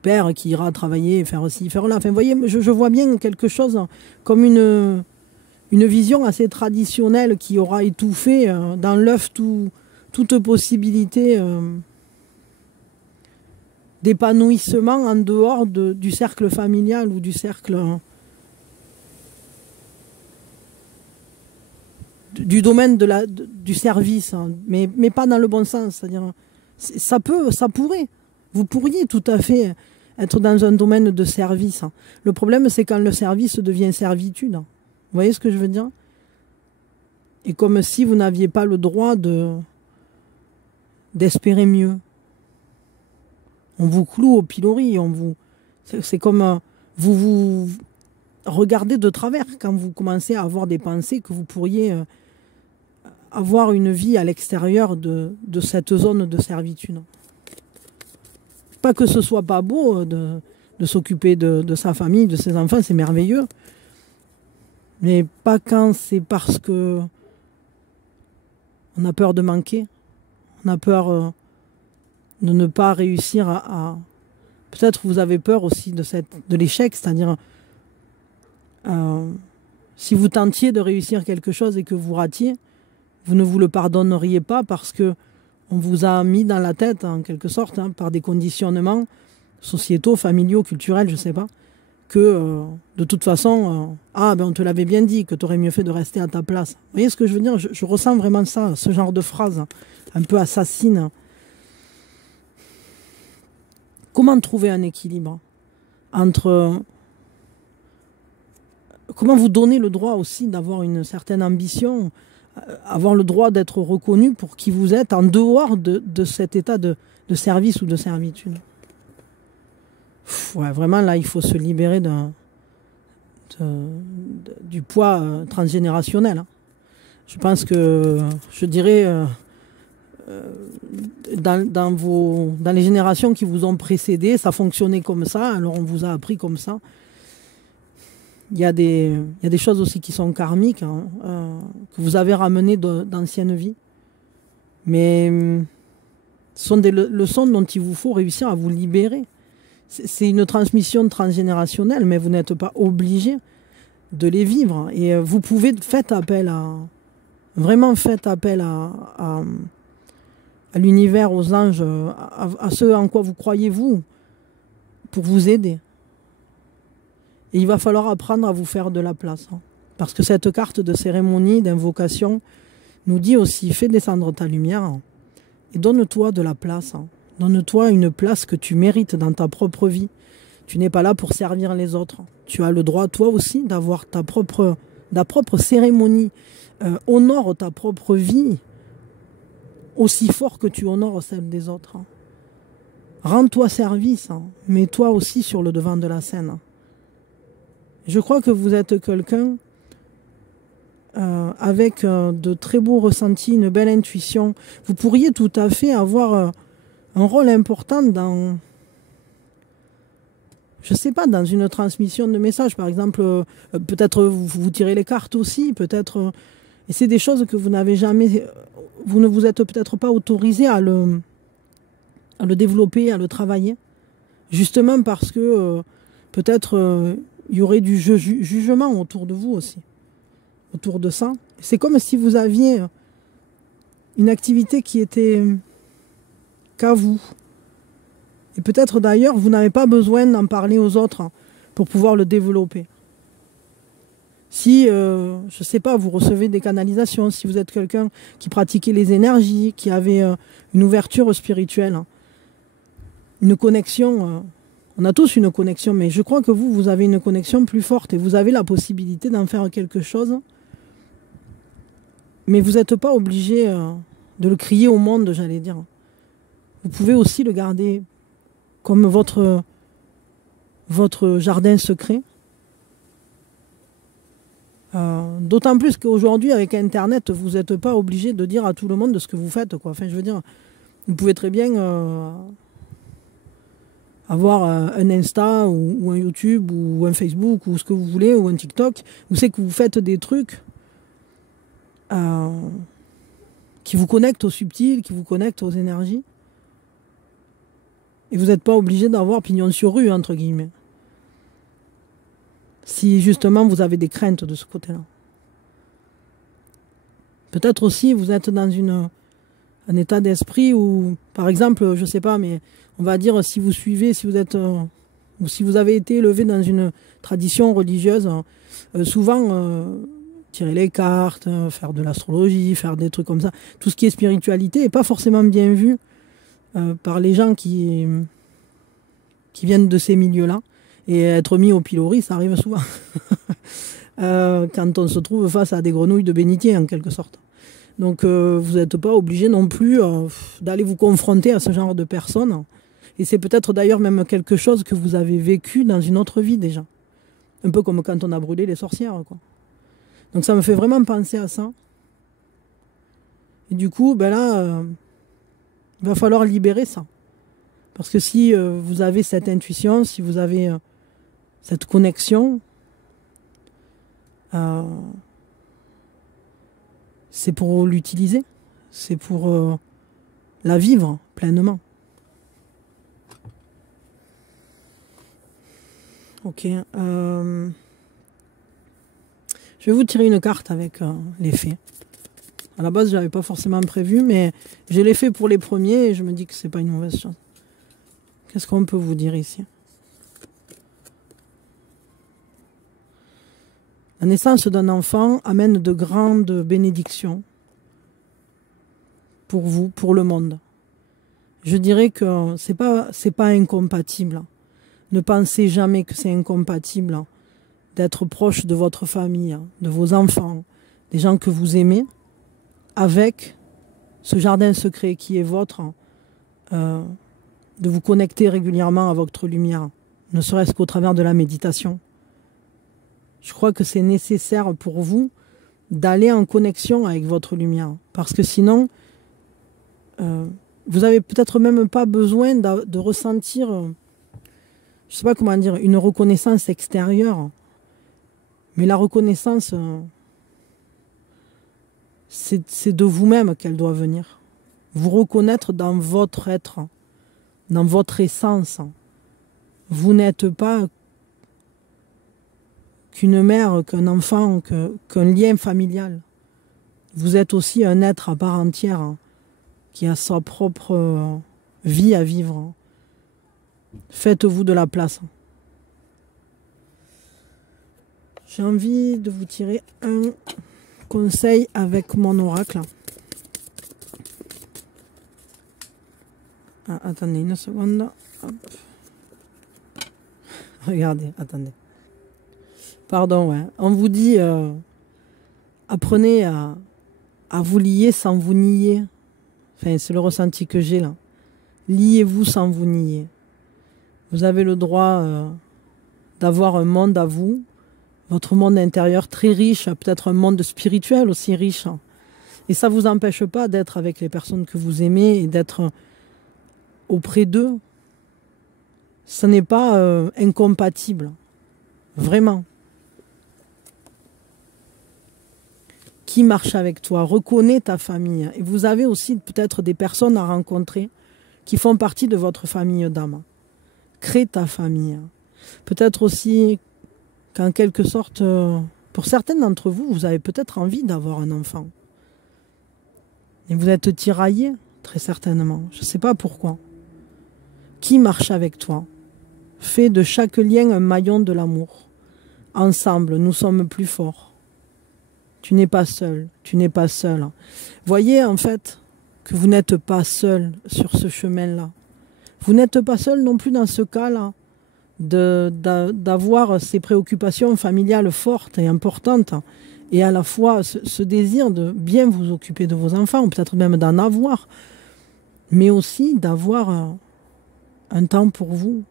père qui ira travailler, faire ci, faire là. Enfin, vous voyez, je vois bien quelque chose comme une vision assez traditionnelle qui aura étouffé dans l'œuf toute possibilité d'épanouissement en dehors du cercle familial ou du cercle du domaine du service, hein, mais pas dans le bon sens. C'est-à-dire, ça pourrait. Vous pourriez tout à fait être dans un domaine de service. Le problème, c'est quand le service devient servitude. Vous voyez ce que je veux dire? Et comme si vous n'aviez pas le droit d'espérer mieux. On vous cloue au pilori. C'est comme vous regardez de travers quand vous commencez à avoir des pensées que vous pourriez avoir une vie à l'extérieur de cette zone de servitude. Pas que ce soit pas beau de s'occuper de sa famille, de ses enfants, c'est merveilleux. Mais pas quand c'est parce que on a peur de manquer, on a peur de ne pas réussir à... Peut-être vous avez peur aussi de l'échec, c'est-à-dire si vous tentiez de réussir quelque chose et que vous ratiez, vous ne vous le pardonneriez pas parce que on vous a mis dans la tête, en quelque sorte, hein, par des conditionnements sociétaux, familiaux, culturels, je ne sais pas, que de toute façon, on te l'avait bien dit, que tu aurais mieux fait de rester à ta place. Vous voyez ce que je veux dire? Je ressens vraiment ça, ce genre de phrase un peu assassine. Comment trouver un équilibre entre... Comment vous donner le droit aussi d'avoir une certaine ambition, avoir le droit d'être reconnu pour qui vous êtes en dehors de cet état de service ou de servitude. Ouais, vraiment, là, il faut se libérer du poids transgénérationnel. Hein. Je pense que, je dirais, dans les générations qui vous ont précédé, ça fonctionnait comme ça, alors on vous a appris comme ça. Il y a des choses aussi qui sont karmiques, hein, que vous avez ramenées d'anciennes vies. Mais ce sont des leçons dont il vous faut réussir à vous libérer. C'est une transmission transgénérationnelle, mais vous n'êtes pas obligé de les vivre. Et vous pouvez, vraiment faites appel à l'univers, aux anges, à ce en quoi vous croyez vous, pour vous aider. Et il va falloir apprendre à vous faire de la place. Parce que cette carte de cérémonie, d'invocation, nous dit aussi, fais descendre ta lumière et donne-toi de la place. Donne-toi une place que tu mérites dans ta propre vie. Tu n'es pas là pour servir les autres. Tu as le droit, toi aussi, d'avoir ta propre cérémonie. Honore ta propre vie aussi fort que tu honores celle des autres. Rends-toi service. Mets-toi aussi sur le devant de la scène. Je crois que vous êtes quelqu'un avec de très beaux ressentis, une belle intuition. Vous pourriez tout à fait avoir un rôle important dans, je sais pas, dans une transmission de messages. Par exemple, peut-être vous tirez les cartes aussi, peut-être. Et c'est des choses que vous n'avez jamais, vous ne vous êtes peut-être pas autorisé à le développer, à le travailler. Justement parce que peut-être il y aurait du jugement autour de vous aussi. Autour de ça. C'est comme si vous aviez une activité qui était qu'à vous. Et peut-être d'ailleurs, vous n'avez pas besoin d'en parler aux autres pour pouvoir le développer. Si, je ne sais pas, vous recevez des canalisations, si vous êtes quelqu'un qui pratiquait les énergies, qui avait une ouverture spirituelle, une connexion, on a tous une connexion, mais je crois que vous avez une connexion plus forte et vous avez la possibilité d'en faire quelque chose. Mais vous n'êtes pas obligé de le crier au monde, j'allais dire. Vous pouvez aussi le garder comme votre jardin secret. D'autant plus qu'aujourd'hui, avec Internet, vous n'êtes pas obligé de dire à tout le monde de ce que vous faites, quoi. Enfin, je veux dire, vous pouvez très bien avoir un Insta ou un YouTube ou un Facebook ou ce que vous voulez, ou un TikTok. Vous savez que vous faites des trucs qui vous connectent au subtil, qui vous connectent aux énergies. Et vous n'êtes pas obligé d'avoir pignon sur rue, entre guillemets. Si justement vous avez des craintes de ce côté-là. Peut-être aussi vous êtes dans un état d'esprit où, par exemple, je ne sais pas, mais on va dire si vous suivez, si vous êtes ou si vous avez été élevé dans une tradition religieuse, souvent tirer les cartes, faire de l'astrologie, faire des trucs comme ça, tout ce qui est spiritualité n'est pas forcément bien vu par les gens qui viennent de ces milieux-là. Et être mis au pilori, ça arrive souvent. Quand on se trouve face à des grenouilles de bénitier, en quelque sorte. Donc vous n'êtes pas obligé non plus d'aller vous confronter à ce genre de personnes. Et c'est peut-être d'ailleurs même quelque chose que vous avez vécu dans une autre vie déjà. Un peu comme quand on a brûlé les sorcières, quoi. Donc ça me fait vraiment penser à ça. Et du coup, ben là, il va falloir libérer ça. Parce que si vous avez cette intuition, si vous avez cette connexion, c'est pour l'utiliser, c'est pour la vivre pleinement. Ok. Je vais vous tirer une carte avec les fées. À la base, je n'avais pas forcément prévu, mais je l'ai fait pour les premiers et je me dis que c'est pas une mauvaise chose. Qu'est-ce qu'on peut vous dire ici? La naissance d'un enfant amène de grandes bénédictions pour vous, pour le monde. Je dirais que c'est pas incompatible. Ne pensez jamais que c'est incompatible d'être proche de votre famille, de vos enfants, des gens que vous aimez, avec ce jardin secret qui est votre, de vous connecter régulièrement à votre lumière, ne serait-ce qu'au travers de la méditation. Je crois que c'est nécessaire pour vous d'aller en connexion avec votre lumière. Parce que sinon, vous n'avez peut-être même pas besoin de ressentir, je ne sais pas comment dire, une reconnaissance extérieure. Mais la reconnaissance, c'est de vous-même qu'elle doit venir. Vous reconnaître dans votre être, dans votre essence. Vous n'êtes pas qu'une mère, qu'un enfant, qu'un lien familial. Vous êtes aussi un être à part entière, hein, qui a sa propre vie à vivre. Faites-vous de la place. J'ai envie de vous tirer un conseil avec mon oracle. Ah, attendez une seconde. Hop. Regardez, attendez. Pardon, ouais. On vous dit, apprenez à vous lier sans vous nier. Enfin, c'est le ressenti que j'ai là. Liez-vous sans vous nier. Vous avez le droit d'avoir un monde à vous, votre monde intérieur très riche, peut-être un monde spirituel aussi riche. Et ça ne vous empêche pas d'être avec les personnes que vous aimez et d'être auprès d'eux. Ce n'est pas incompatible. Vraiment. Qui marche avec toi? Reconnais ta famille. Et vous avez aussi peut-être des personnes à rencontrer qui font partie de votre famille d'âme. Crée ta famille. Peut-être aussi qu'en quelque sorte, pour certains d'entre vous, vous avez peut-être envie d'avoir un enfant. Et vous êtes tiraillés, très certainement. Je ne sais pas pourquoi. Qui marche avec toi? Fais de chaque lien un maillon de l'amour. Ensemble, nous sommes plus forts. Tu n'es pas seul, tu n'es pas seul. Voyez en fait que vous n'êtes pas seul sur ce chemin-là. Vous n'êtes pas seul non plus dans ce cas-là d'avoir ces préoccupations familiales fortes et importantes et à la fois ce désir de bien vous occuper de vos enfants, ou peut-être même d'en avoir, mais aussi d'avoir un temps pour vous.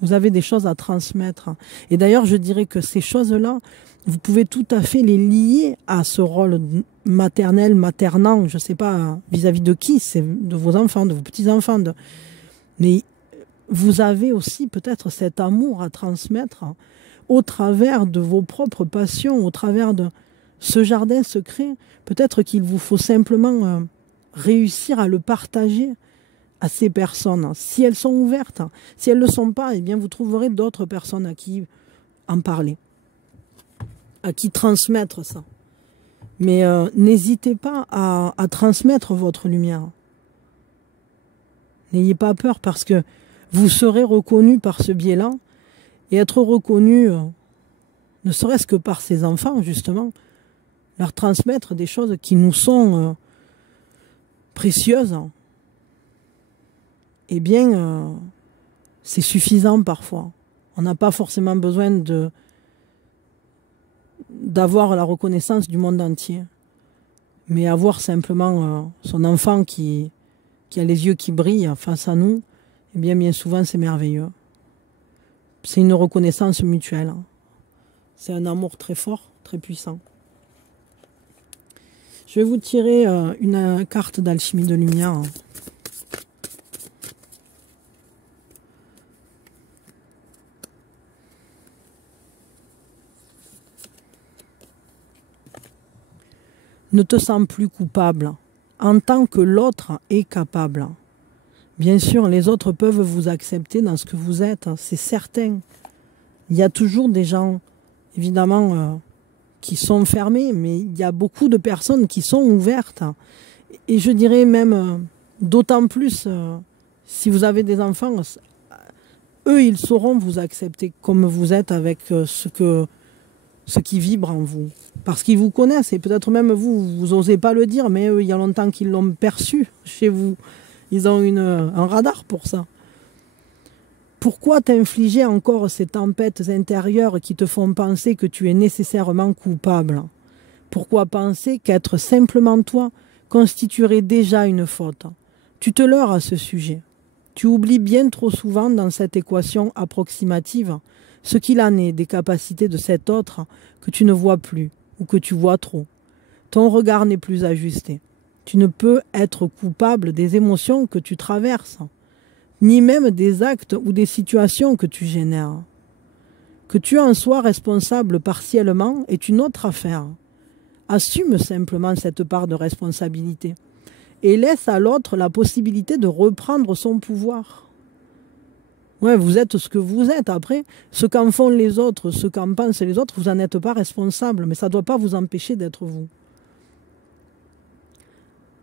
Vous avez des choses à transmettre. Et d'ailleurs, je dirais que ces choses-là, vous pouvez tout à fait les lier à ce rôle maternel, maternant, je ne sais pas vis-à-vis de qui, c'est de vos enfants, de vos petits-enfants. Mais vous avez aussi peut-être cet amour à transmettre au travers de vos propres passions, au travers de ce jardin secret. Peut-être qu'il vous faut simplement réussir à le partager à ces personnes, si elles sont ouvertes. Si elles ne le sont pas, eh bien vous trouverez d'autres personnes à qui en parler, à qui transmettre ça. Mais n'hésitez pas à transmettre votre lumière. N'ayez pas peur parce que vous serez reconnu par ce biais-là. Et être reconnu, ne serait-ce que par ses enfants, justement, leur transmettre des choses qui nous sont précieuses, eh bien, c'est suffisant parfois. On n'a pas forcément besoin d'avoir la reconnaissance du monde entier. Mais avoir simplement son enfant qui a les yeux qui brillent face à nous, eh bien souvent c'est merveilleux. C'est une reconnaissance mutuelle. C'est un amour très fort, très puissant. Je vais vous tirer une carte d'alchimie de lumière. Ne te sens plus coupable en tant que l'autre est capable. Bien sûr, les autres peuvent vous accepter dans ce que vous êtes, c'est certain. Il y a toujours des gens, évidemment, qui sont fermés, mais il y a beaucoup de personnes qui sont ouvertes. Et je dirais même, d'autant plus, si vous avez des enfants, eux, ils sauront vous accepter comme vous êtes avec ce qui vibre en vous. Parce qu'ils vous connaissent, et peut-être même vous n'osez pas le dire, mais eux, il y a longtemps qu'ils l'ont perçu chez vous. Ils ont un radar pour ça. Pourquoi t'infliger encore ces tempêtes intérieures qui te font penser que tu es nécessairement coupable? Pourquoi penser qu'être simplement toi constituerait déjà une faute? Tu te leurres à ce sujet. Tu oublies bien trop souvent dans cette équation approximative ce qu'il en est des capacités de cet autre que tu ne vois plus ou que tu vois trop. Ton regard n'est plus ajusté. Tu ne peux être coupable des émotions que tu traverses, ni même des actes ou des situations que tu génères. Que tu en sois responsable partiellement est une autre affaire. Assume simplement cette part de responsabilité et laisse à l'autre la possibilité de reprendre son pouvoir. Ouais, vous êtes ce que vous êtes. Après, ce qu'en font les autres, ce qu'en pensent les autres, vous n'en êtes pas responsable. Mais ça ne doit pas vous empêcher d'être vous.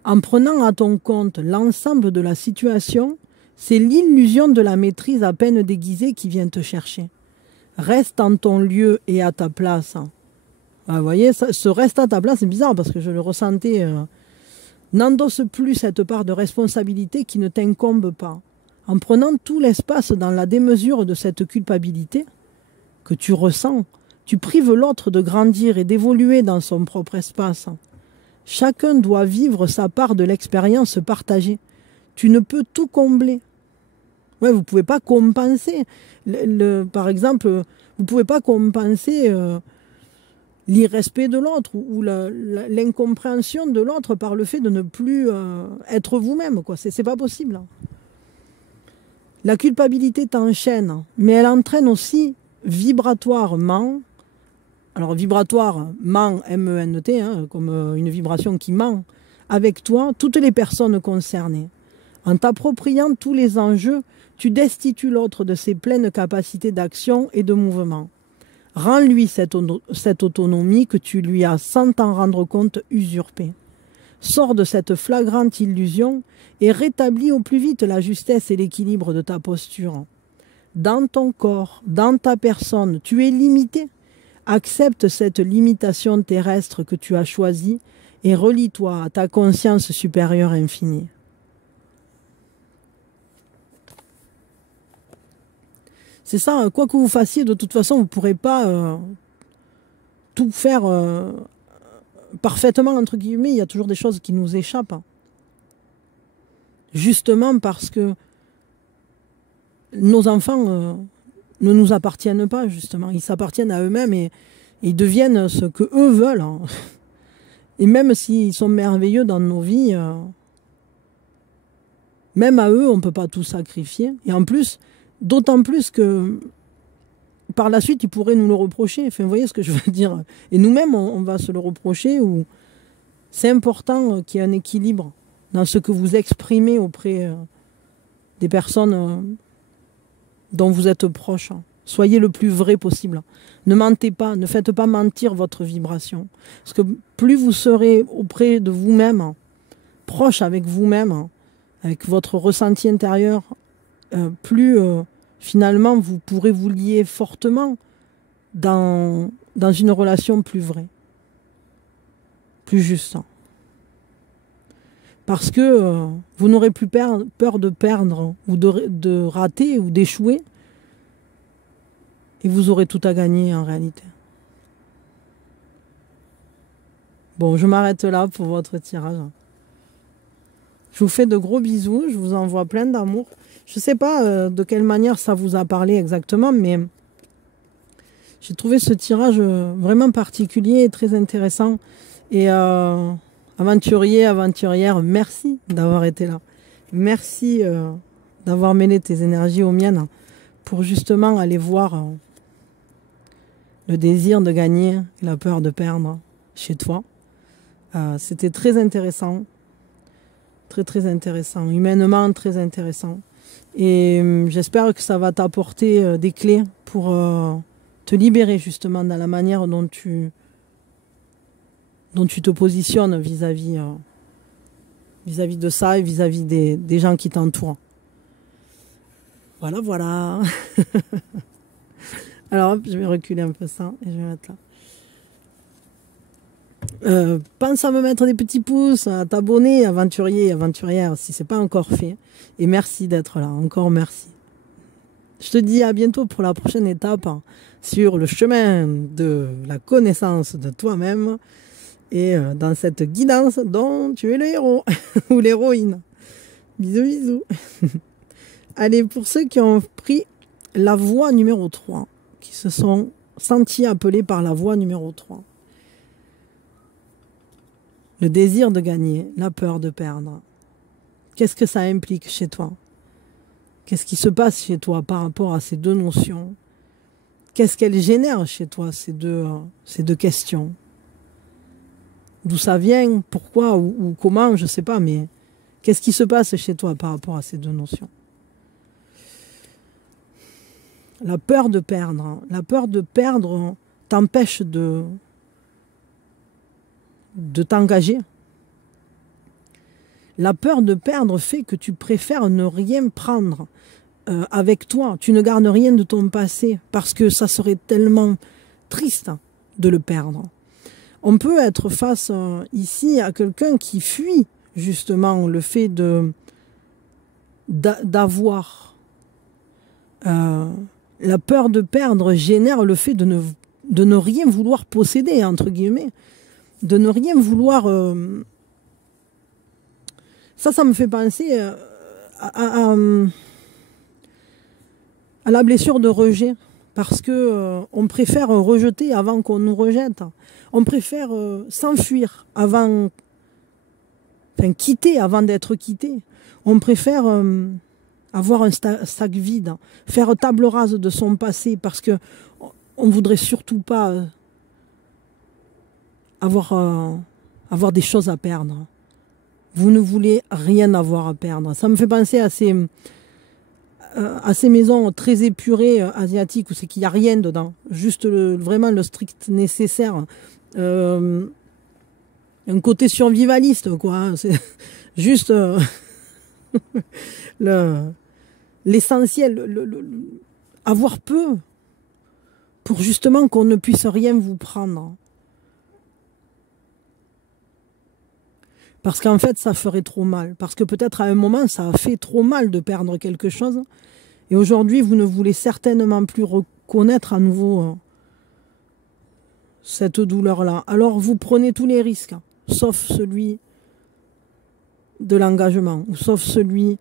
En prenant à ton compte l'ensemble de la situation, c'est l'illusion de la maîtrise à peine déguisée qui vient te chercher. Reste en ton lieu et à ta place. Vous voyez, ce reste à ta place, c'est bizarre parce que je le ressentais. N'endosse plus cette part de responsabilité qui ne t'incombe pas. En prenant tout l'espace dans la démesure de cette culpabilité que tu ressens, tu prives l'autre de grandir et d'évoluer dans son propre espace. Chacun doit vivre sa part de l'expérience partagée. Tu ne peux tout combler. Ouais, vous ne pouvez pas compenser. Par exemple, vous ne pouvez pas compenser l'irrespect de l'autre ou l'incompréhension de l'autre par le fait de ne plus être vous-même. Ce n'est pas possible. La culpabilité t'enchaîne, mais elle entraîne aussi vibratoirement, alors vibratoirement, M-E-N-T, comme une vibration qui ment, avec toi, toutes les personnes concernées. En t'appropriant tous les enjeux, tu destitues l'autre de ses pleines capacités d'action et de mouvement. Rends-lui cette autonomie que tu lui as, sans t'en rendre compte, usurpée. Sors de cette flagrante illusion et rétablis au plus vite la justesse et l'équilibre de ta posture. Dans ton corps, dans ta personne, tu es limité. Accepte cette limitation terrestre que tu as choisie et relie-toi à ta conscience supérieure infinie. C'est ça, quoi que vous fassiez, de toute façon, vous ne pourrez pas tout faire parfaitement, entre guillemets. Il y a toujours des choses qui nous échappent. Justement parce que nos enfants ne nous appartiennent pas, justement. Ils s'appartiennent à eux-mêmes et ils deviennent ce que eux veulent. Et même s'ils sont merveilleux dans nos vies, même à eux, on ne peut pas tout sacrifier. Et en plus, d'autant plus que par la suite, ils pourraient nous le reprocher. Enfin, vous voyez ce que je veux dire? Et nous-mêmes, on va se le reprocher. Ou c'est important qu'il y ait un équilibre dans ce que vous exprimez auprès des personnes dont vous êtes proche. Soyez le plus vrai possible. Ne mentez pas, ne faites pas mentir votre vibration. Parce que plus vous serez auprès de vous-même, proche avec vous-même, avec votre ressenti intérieur, plus finalement vous pourrez vous lier fortement dans une relation plus vraie, plus juste. Parce que vous n'aurez plus peur de perdre ou de rater ou d'échouer. Et vous aurez tout à gagner en réalité. Bon, je m'arrête là pour votre tirage. Je vous fais de gros bisous, je vous envoie plein d'amour. Je ne sais pas de quelle manière ça vous a parlé exactement, mais j'ai trouvé ce tirage vraiment particulier et très intéressant. Et aventurier, aventurière, merci d'avoir été là. Merci d'avoir mêlé tes énergies aux miennes pour justement aller voir le désir de gagner, la peur de perdre chez toi. C'était très intéressant. Très très intéressant. Humainement très intéressant. Et j'espère que ça va t'apporter des clés pour te libérer justement dans la manière dont tu te positionnes vis-à-vis de ça et vis-à-vis des gens qui t'entourent. Voilà, voilà. Alors hop, je vais reculer un peu ça et je vais mettre là. Pense à me mettre des petits pouces, à t'abonner, aventurier, aventurière, si c'est pas encore fait. Et merci d'être là, encore merci. Je te dis à bientôt pour la prochaine étape sur le chemin de la connaissance de toi-même et dans cette guidance dont tu es le héros ou l'héroïne. Bisous, bisous. Allez, pour ceux qui ont pris la voie numéro 3, qui se sont sentis appelés par la voie numéro 3. Le désir de gagner, la peur de perdre. Qu'est-ce que ça implique chez toi? Qu'est-ce qui se passe chez toi par rapport à ces deux notions? Qu'est-ce qu'elles génèrent chez toi, ces deux questions? D'où ça vient? Pourquoi? Ou comment? Je ne sais pas, mais qu'est-ce qui se passe chez toi par rapport à ces deux notions? La peur de perdre. La peur de perdre t'empêche de t'engager. La peur de perdre fait que tu préfères ne rien prendre avec toi. Tu ne gardes rien de ton passé parce que ça serait tellement triste de le perdre. On peut être face ici à quelqu'un qui fuit justement le fait d'avoir. La peur de perdre génère le fait de ne rien vouloir posséder, entre guillemets. De ne rien vouloir... Ça me fait penser à la blessure de rejet. Parce que on préfère rejeter avant qu'on nous rejette. On préfère s'enfuir avant... Enfin, quitter avant d'être quitté. On préfère avoir un sac vide. Faire table rase de son passé. Parce que on ne voudrait surtout pas avoir des choses à perdre. Vous ne voulez rien avoir à perdre. Ça me fait penser à ces maisons très épurées asiatiques où c'est qu'il n'y a rien dedans. Juste vraiment le strict nécessaire. Un côté survivaliste, quoi. Hein. C'est juste l'essentiel. Avoir peu pour justement qu'on ne puisse rien vous prendre. Parce qu'en fait, ça ferait trop mal. Parce que peut-être à un moment, ça a fait trop mal de perdre quelque chose. Et aujourd'hui, vous ne voulez certainement plus reconnaître à nouveau cette douleur-là. Alors, vous prenez tous les risques, sauf celui de l'engagement, ou sauf celui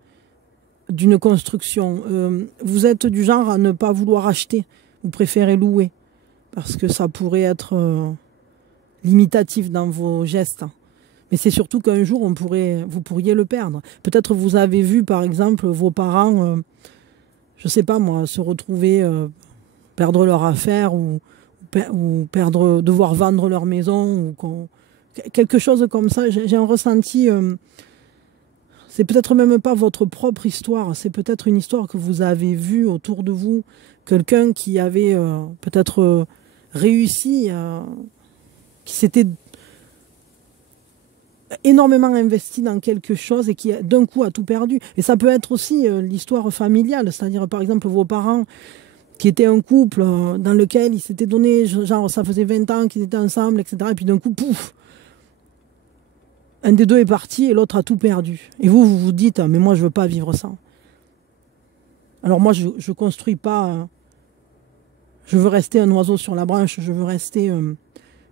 d'une construction. Vous êtes du genre à ne pas vouloir acheter. Vous préférez louer. Parce que ça pourrait être limitatif dans vos gestes. Mais c'est surtout qu'un jour, vous pourriez le perdre. Peut-être vous avez vu, par exemple, vos parents, je ne sais pas moi, se retrouver, perdre leur affaire ou devoir vendre leur maison. Ou quelque chose comme ça. J'ai un ressenti... c'est peut-être même pas votre propre histoire. C'est peut-être une histoire que vous avez vue autour de vous. Quelqu'un qui avait peut-être réussi, qui s'était... énormément investi dans quelque chose et qui d'un coup a tout perdu. Et ça peut être aussi l'histoire familiale, c'est-à-dire par exemple vos parents qui étaient un couple dans lequel ils s'étaient donné, genre ça faisait 20 ans qu'ils étaient ensemble, etc. Et puis d'un coup, pouf, un des deux est parti et l'autre a tout perdu. Et vous vous dites, mais moi je veux pas vivre ça. Alors moi je construis pas, je veux rester un oiseau sur la branche, je veux rester...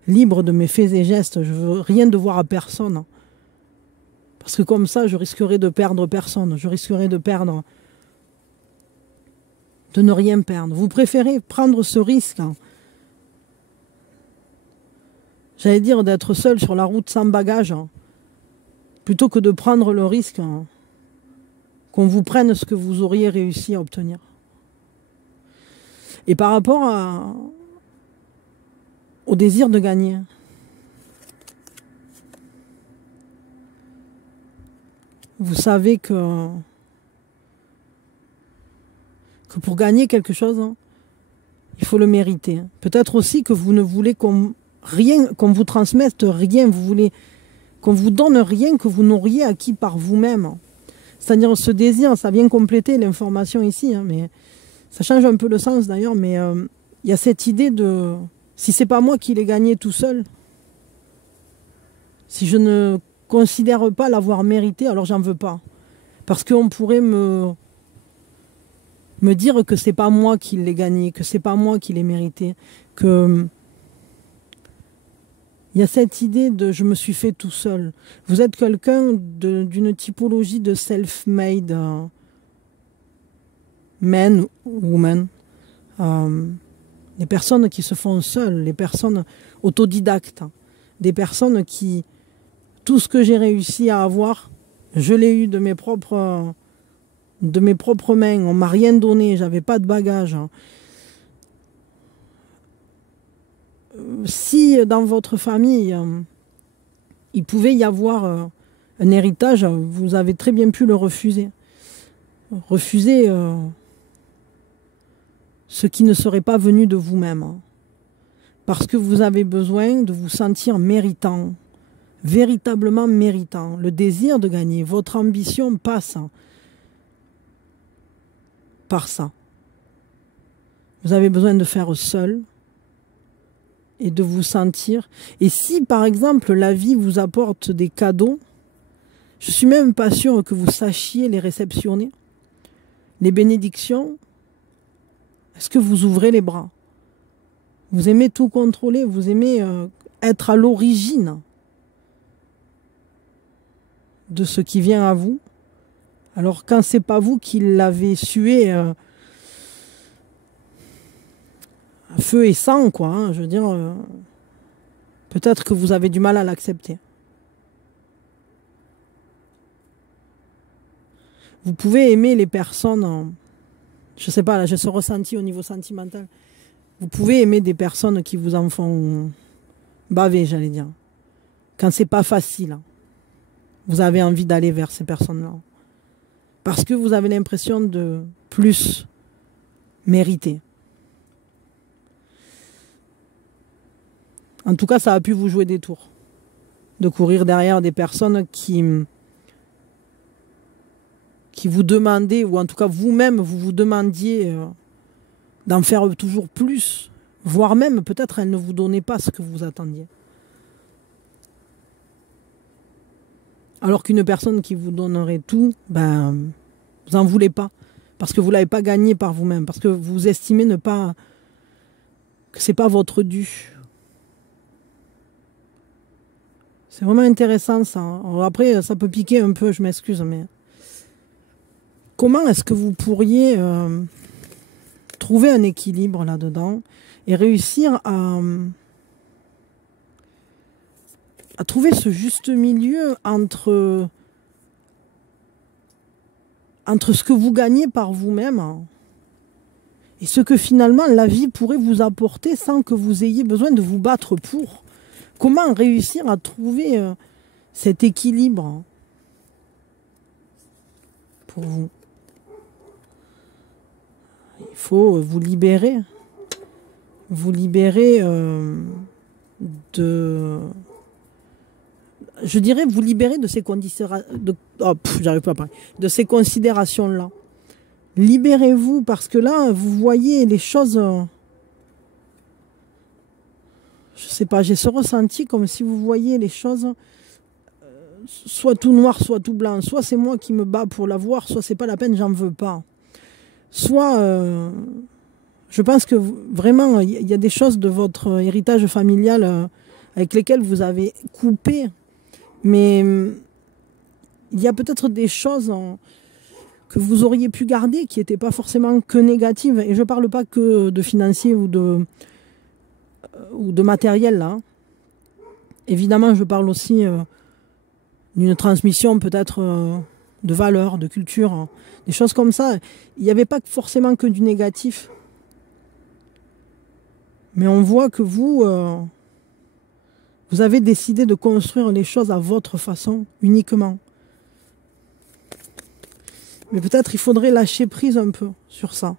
libre de mes faits et gestes, je veux rien devoir à personne. Parce que comme ça, je risquerais de perdre personne, je risquerais de ne rien perdre. Vous préférez prendre ce risque, j'allais dire d'être seul sur la route sans bagage, plutôt que de prendre le risque qu'on vous prenne ce que vous auriez réussi à obtenir. Et par rapport au désir de gagner. Vous savez que pour gagner quelque chose, il faut le mériter. Peut-être aussi que vous ne voulez qu'on vous transmette rien, vous voulez qu'on vous donne rien que vous n'auriez acquis par vous-même. C'est-à-dire ce désir, ça vient compléter l'information ici, mais ça change un peu le sens d'ailleurs, mais il y a cette idée de... Si c'est pas moi qui l'ai gagné tout seul, si je ne considère pas l'avoir mérité, alors j'en veux pas. Parce qu'on pourrait me dire que c'est pas moi qui l'ai gagné, que c'est pas moi qui l'ai mérité, que il y a cette idée de je me suis fait tout seul. Vous êtes quelqu'un d'une typologie de self-made man, woman. Les personnes qui se font seules, les personnes autodidactes, des personnes qui, tout ce que j'ai réussi à avoir, je l'ai eu de mes propres mains, on m'a rien donné, j'avais pas de bagage. Si dans votre famille, il pouvait y avoir un héritage, vous avez très bien pu le refuser. Refuser ce qui ne serait pas venu de vous-même. Parce que vous avez besoin de vous sentir méritant, véritablement méritant. Le désir de gagner, votre ambition passe par ça. Vous avez besoin de faire seul et de vous sentir. Et si par exemple la vie vous apporte des cadeaux, je suis même pas sûre que vous sachiez les réceptionner. Les bénédictions, est-ce que vous ouvrez les bras? Vous aimez tout contrôler, vous aimez être à l'origine de ce qui vient à vous. Alors quand c'est pas vous qui l'avez sué à feu et sang, quoi, hein, je veux dire, peut-être que vous avez du mal à l'accepter. Vous pouvez aimer les personnes, je sais pas, là j'ai ce ressenti au niveau sentimental. Vous pouvez aimer des personnes qui vous en font baver, j'allais dire. Quand c'est pas facile, vous avez envie d'aller vers ces personnes-là. Parce que vous avez l'impression de plus mériter. En tout cas, ça a pu vous jouer des tours. De courir derrière des personnes qui vous demandaient, ou en tout cas vous-même, vous vous demandiez d'en faire toujours plus. Voire même, peut-être, elles ne vous donnaient pas ce que vous attendiez. Alors qu'une personne qui vous donnerait tout, ben, vous n'en voulez pas. Parce que vous ne l'avez pas gagné par vous-même. Parce que vous estimez que ce n'est pas votre dû. C'est vraiment intéressant ça. Alors après, ça peut piquer un peu, je m'excuse, mais comment est-ce que vous pourriez trouver un équilibre là-dedans et réussir à trouver ce juste milieu entre ce que vous gagnez par vous-même et ce que finalement la vie pourrait vous apporter sans que vous ayez besoin de vous battre pour. Comment réussir à trouver cet équilibre pour vous? Il faut vous libérer. Vous libérer de... Je dirais vous libérer de ces de ces considérations-là. Libérez-vous parce que là, vous voyez les choses... je sais pas, j'ai ce ressenti comme si vous voyez les choses soit tout noir, soit tout blanc. Soit c'est moi qui me bats pour l'avoir, soit c'est pas la peine, j'en veux pas. Soit, je pense que vraiment, il y a des choses de votre héritage familial avec lesquelles vous avez coupé. Mais il y a peut-être des choses que vous auriez pu garder qui n'étaient pas forcément que négatives. Et je ne parle pas que de financier ou de matériel là. Évidemment, je parle aussi d'une transmission peut-être de valeurs, de culture, des choses comme ça. Il n'y avait pas forcément que du négatif. Mais on voit que vous avez décidé de construire les choses à votre façon, uniquement. Mais peut-être il faudrait lâcher prise un peu sur ça.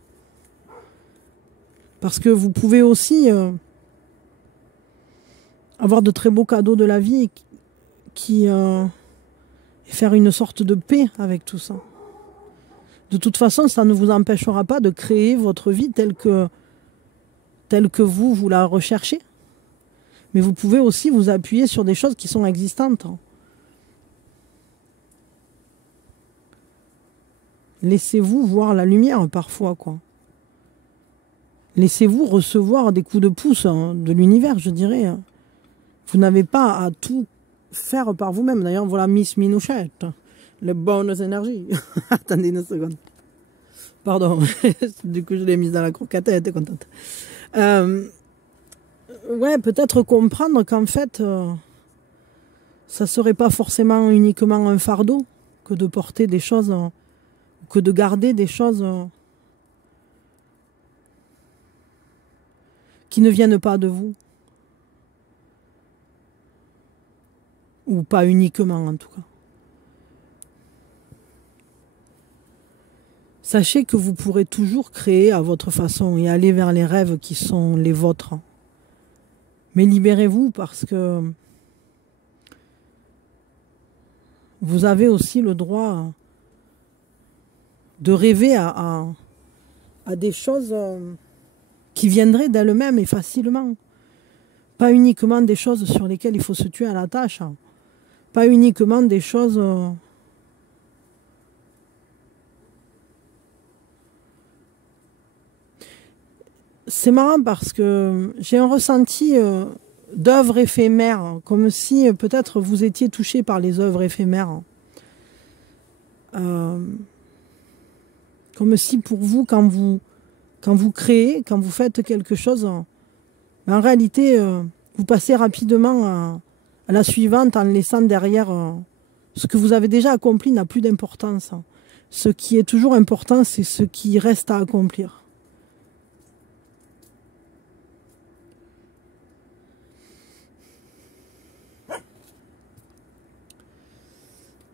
Parce que vous pouvez aussi... avoir de très beaux cadeaux de la vie et faire une sorte de paix avec tout ça. De toute façon, ça ne vous empêchera pas de créer votre vie telle que vous la recherchez. Mais vous pouvez aussi vous appuyer sur des choses qui sont existantes. Laissez-vous voir la lumière parfois, quoi. Laissez-vous recevoir des coups de pouce de l'univers, je dirais. Vous n'avez pas à tout faire par vous-même. D'ailleurs, voilà Miss Minouchette. Les bonnes énergies. Attendez une seconde. Pardon. Du coup, je l'ai mise dans la croquette. Elle était contente. Ouais, peut-être comprendre qu'en fait, ça serait pas forcément uniquement un fardeau que de porter des choses, que de garder des choses qui ne viennent pas de vous. Ou pas uniquement, en tout cas. Sachez que vous pourrez toujours créer à votre façon et aller vers les rêves qui sont les vôtres. Mais libérez-vous parce que vous avez aussi le droit de rêver à des choses qui viendraient d'elles-mêmes et facilement. Pas uniquement des choses sur lesquelles il faut se tuer à la tâche. Pas uniquement des choses... C'est marrant parce que j'ai un ressenti d'œuvres éphémères, comme si peut-être vous étiez touché par les œuvres éphémères. Comme si pour vous, quand vous créez, quand vous faites quelque chose, en réalité, vous passez rapidement à la suivante en laissant derrière ce que vous avez déjà accompli n'a plus d'importance. Ce qui est toujours important, c'est ce qui reste à accomplir.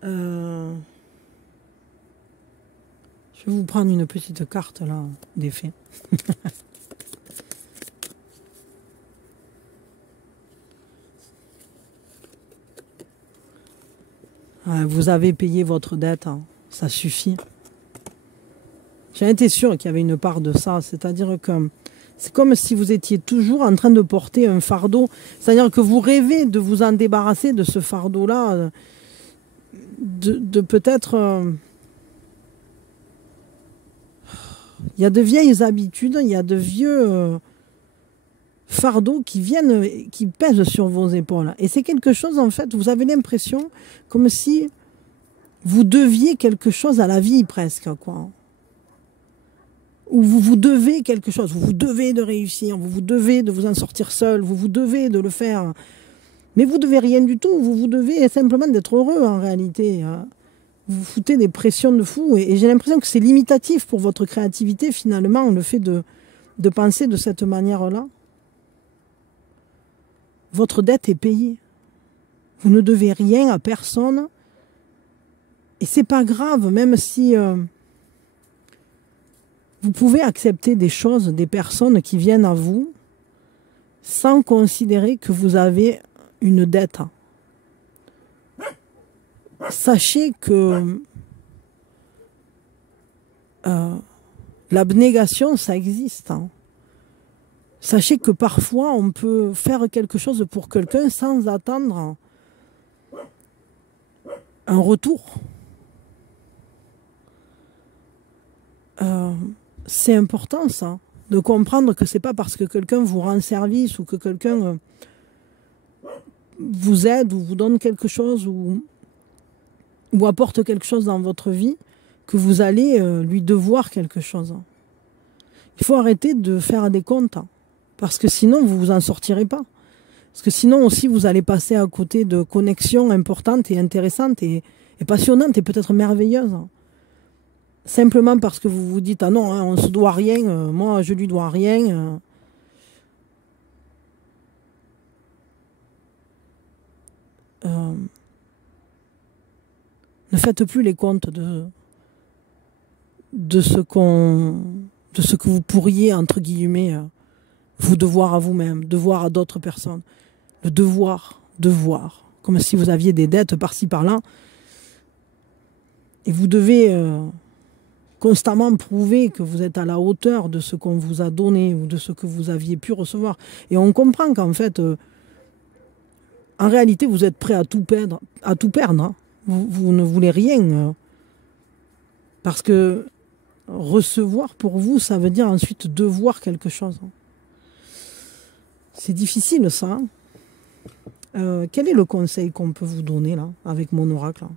Je vais vous prendre une petite carte là, des faits. Vous avez payé votre dette, hein. Ça suffit. J'ai été sûre qu'il y avait une part de ça, c'est-à-dire que c'est comme si vous étiez toujours en train de porter un fardeau, c'est-à-dire que vous rêvez de vous en débarrasser de ce fardeau-là, de peut-être... il y a de vieilles habitudes, il y a de vieux fardeaux qui viennent, qui pèsent sur vos épaules. Et c'est quelque chose, en fait, vous avez l'impression comme si vous deviez quelque chose à la vie, presque, quoi. Ou vous vous devez quelque chose, vous vous devez de réussir, vous vous devez de vous en sortir seul, vous vous devez de le faire. Mais vous devez rien du tout, vous vous devez simplement d'être heureux, en réalité. Vous vous foutez des pressions de fou, et j'ai l'impression que c'est limitatif pour votre créativité, finalement, le fait de penser de cette manière-là. Votre dette est payée. Vous ne devez rien à personne. Et c'est pas grave, même si vous pouvez accepter des choses, des personnes qui viennent à vous, sans considérer que vous avez une dette. Sachez que l'abnégation, ça existe. Hein. Sachez que parfois, on peut faire quelque chose pour quelqu'un sans attendre un retour. C'est important, ça, de comprendre que c'est pas parce que quelqu'un vous rend service ou que quelqu'un vous aide ou vous donne quelque chose ou apporte quelque chose dans votre vie que vous allez lui devoir quelque chose. Il faut arrêter de faire des comptes, parce que sinon vous vous en sortirez pas. Parce que sinon aussi vous allez passer à côté de connexions importantes et intéressantes et passionnantes et peut-être merveilleuses. Simplement parce que vous vous dites « Ah non, hein, on ne se doit rien, moi je lui dois rien. » Ne faites plus les comptes de ce que vous pourriez, entre guillemets, vous devoir à vous-même, devoir à d'autres personnes. Le devoir, comme si vous aviez des dettes par-ci par-là. Et vous devez constamment prouver que vous êtes à la hauteur de ce qu'on vous a donné ou de ce que vous aviez pu recevoir. Et on comprend qu'en fait, en réalité, vous êtes prêt à tout perdre. Hein. Vous ne voulez rien. Parce que recevoir pour vous, ça veut dire ensuite devoir quelque chose. C'est difficile ça. Quel est le conseil qu'on peut vous donner là, avec mon oracle là?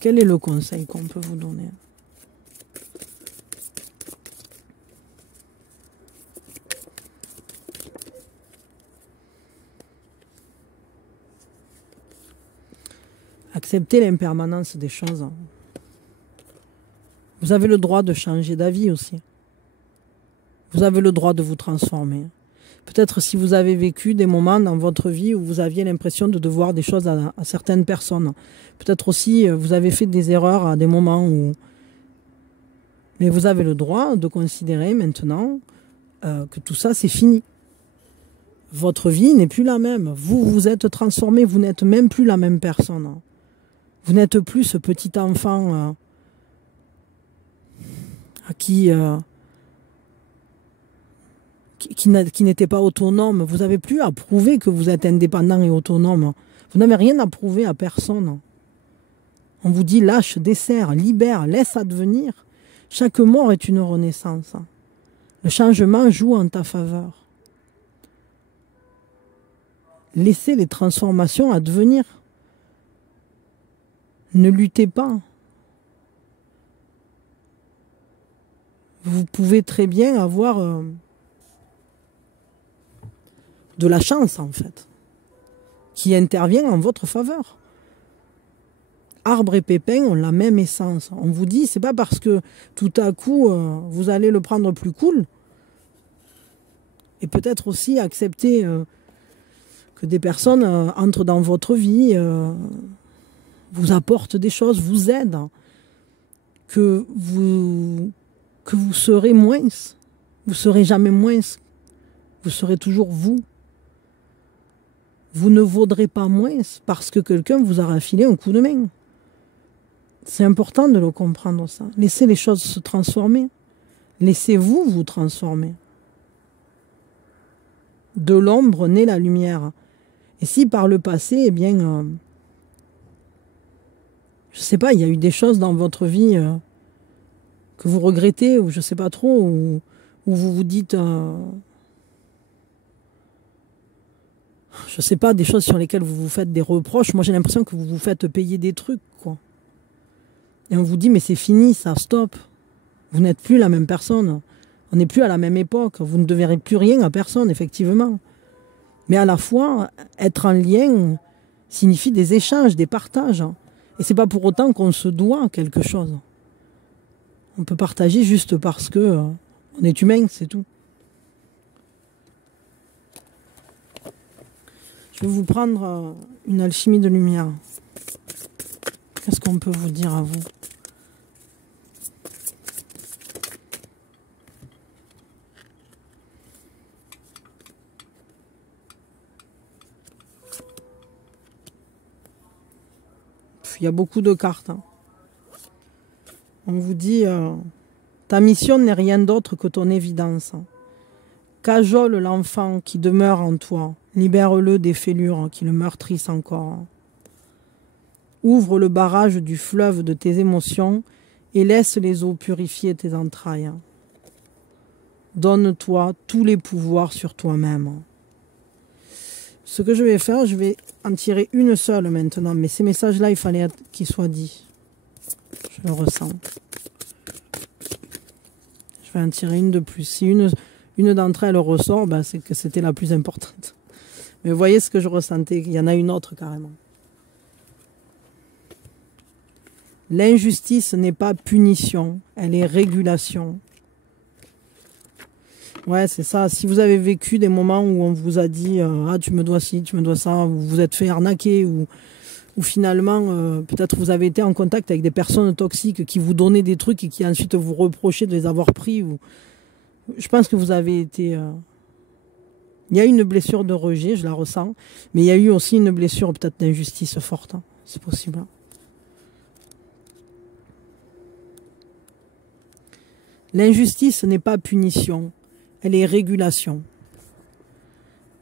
Quel est le conseil qu'on peut vous donner? Acceptez l'impermanence des choses. Vous avez le droit de changer d'avis aussi. Vous avez le droit de vous transformer. Peut-être si vous avez vécu des moments dans votre vie où vous aviez l'impression de devoir des choses à certaines personnes. Peut-être aussi vous avez fait des erreurs à des moments où... Mais vous avez le droit de considérer maintenant que tout ça c'est fini. Votre vie n'est plus la même. Vous vous êtes transformé, vous n'êtes même plus la même personne. Vous n'êtes plus ce petit enfant qui n'était pas autonome. Vous n'avez plus à prouver que vous êtes indépendant et autonome. Vous n'avez rien à prouver à personne. On vous dit lâche, desserre, libère, laisse advenir. Chaque mort est une renaissance. Le changement joue en ta faveur. Laissez les transformations advenir. Ne luttez pas. Vous pouvez très bien avoir de la chance, en fait, qui intervient en votre faveur. Arbre et pépin ont la même essence. On vous dit, c'est pas parce que tout à coup, vous allez le prendre plus cool. Et peut-être aussi accepter que des personnes entrent dans votre vie, vous apportent des choses, vous aident, que vous serez moins. Vous serez jamais moins. Vous serez toujours vous. Vous ne vaudrez pas moins parce que quelqu'un vous aura filé un coup de main. C'est important de le comprendre, ça. Laissez les choses se transformer. Laissez-vous vous transformer. De l'ombre naît la lumière. Et si par le passé, eh bien, je ne sais pas, il y a eu des choses dans votre vie que vous regrettez, ou je ne sais pas trop, ou vous vous dites, je ne sais pas, des choses sur lesquelles vous vous faites des reproches. Moi, j'ai l'impression que vous vous faites payer des trucs, quoi. Et on vous dit, mais c'est fini, ça, stop. Vous n'êtes plus la même personne. On n'est plus à la même époque. Vous ne devrez plus rien à personne, effectivement. Mais à la fois, être en lien signifie des échanges, des partages. Et c'est pas pour autant qu'on se doit quelque chose. On peut partager juste parce que on est humain, c'est tout. Je vais vous prendre une alchimie de lumière. Qu'est-ce qu'on peut vous dire à vous ? Il y a beaucoup de cartes. On vous dit, ta mission n'est rien d'autre que ton évidence. Cajole l'enfant qui demeure en toi. Libère-le des fêlures qui le meurtrissent encore. Ouvre le barrage du fleuve de tes émotions et laisse les eaux purifier tes entrailles. Donne-toi tous les pouvoirs sur toi-même. Ce que je vais faire, je vais en tirer une seule maintenant. Mais ces messages-là, il fallait qu'ils soient dits. Je le ressens. Je vais en tirer une de plus. Si une d'entre elles ressort, ben c'est que c'était la plus importante. Mais vous voyez ce que je ressentais, il y en a une autre carrément. L'injustice n'est pas punition, elle est régulation. Ouais, c'est ça. Si vous avez vécu des moments où on vous a dit ah, tu me dois ci, tu me dois ça, ou vous êtes fait arnaquer, ou finalement, peut-être vous avez été en contact avec des personnes toxiques qui vous donnaient des trucs et qui ensuite vous reprochaient de les avoir pris. Je pense que vous avez été... Il y a eu une blessure de rejet, je la ressens, mais il y a eu aussi une blessure peut-être d'injustice forte. Hein. C'est possible. L'injustice n'est pas punition, elle est régulation.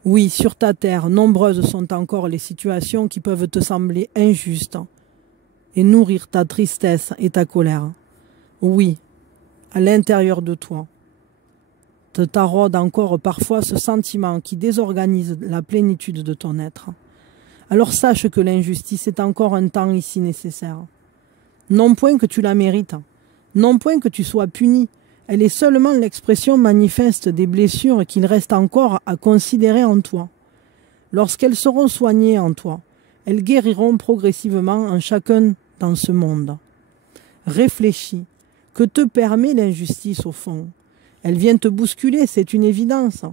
Oui, sur ta terre, nombreuses sont encore les situations qui peuvent te sembler injustes et nourrir ta tristesse et ta colère. Oui, à l'intérieur de toi, te taraude encore parfois ce sentiment qui désorganise la plénitude de ton être. Alors sache que l'injustice est encore un temps ici nécessaire. Non point que tu la mérites, non point que tu sois puni, elle est seulement l'expression manifeste des blessures qu'il reste encore à considérer en toi. Lorsqu'elles seront soignées en toi, elles guériront progressivement en chacun dans ce monde. Réfléchis, que te permet l'injustice au fond ? Elle vient te bousculer, c'est une évidence.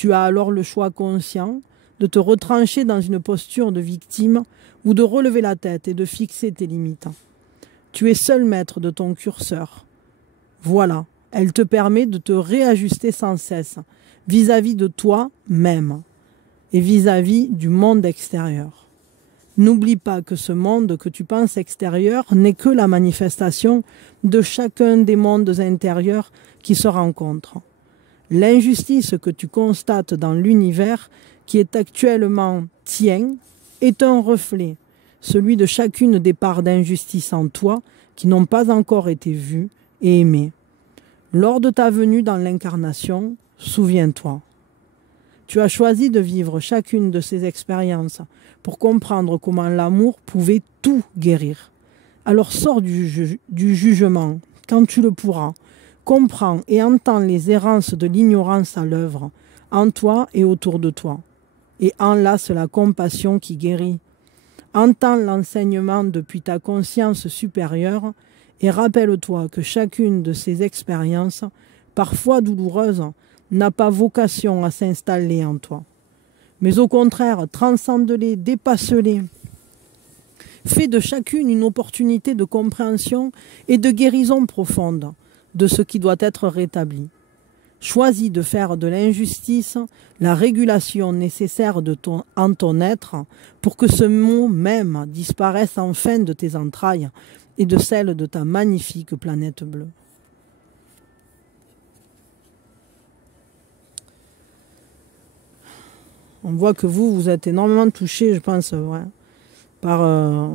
Tu as alors le choix conscient de te retrancher dans une posture de victime ou de relever la tête et de fixer tes limites. Tu es seul maître de ton curseur. Voilà, elle te permet de te réajuster sans cesse vis-à-vis de toi-même et vis-à-vis du monde extérieur. N'oublie pas que ce monde que tu penses extérieur n'est que la manifestation de chacun des mondes intérieurs qui se rencontrent. L'injustice que tu constates dans l'univers qui est actuellement tien est un reflet, celui de chacune des parts d'injustice en toi qui n'ont pas encore été vues et aimées. Lors de ta venue dans l'incarnation, souviens-toi. Tu as choisi de vivre chacune de ces expériences pour comprendre comment l'amour pouvait tout guérir. Alors sors du jugement quand tu le pourras. Comprends et entends les errances de l'ignorance à l'œuvre, en toi et autour de toi. Et enlace la compassion qui guérit. Entends l'enseignement depuis ta conscience supérieure et rappelle-toi que chacune de ces expériences, parfois douloureuses, n'a pas vocation à s'installer en toi. Mais au contraire, transcende-les, dépasse-les. Fais de chacune une opportunité de compréhension et de guérison profonde de ce qui doit être rétabli. Choisis de faire de l'injustice la régulation nécessaire en ton être pour que ce mot même disparaisse enfin de tes entrailles et de celle de ta magnifique planète bleue. On voit que vous êtes énormément touché, je pense, ouais, par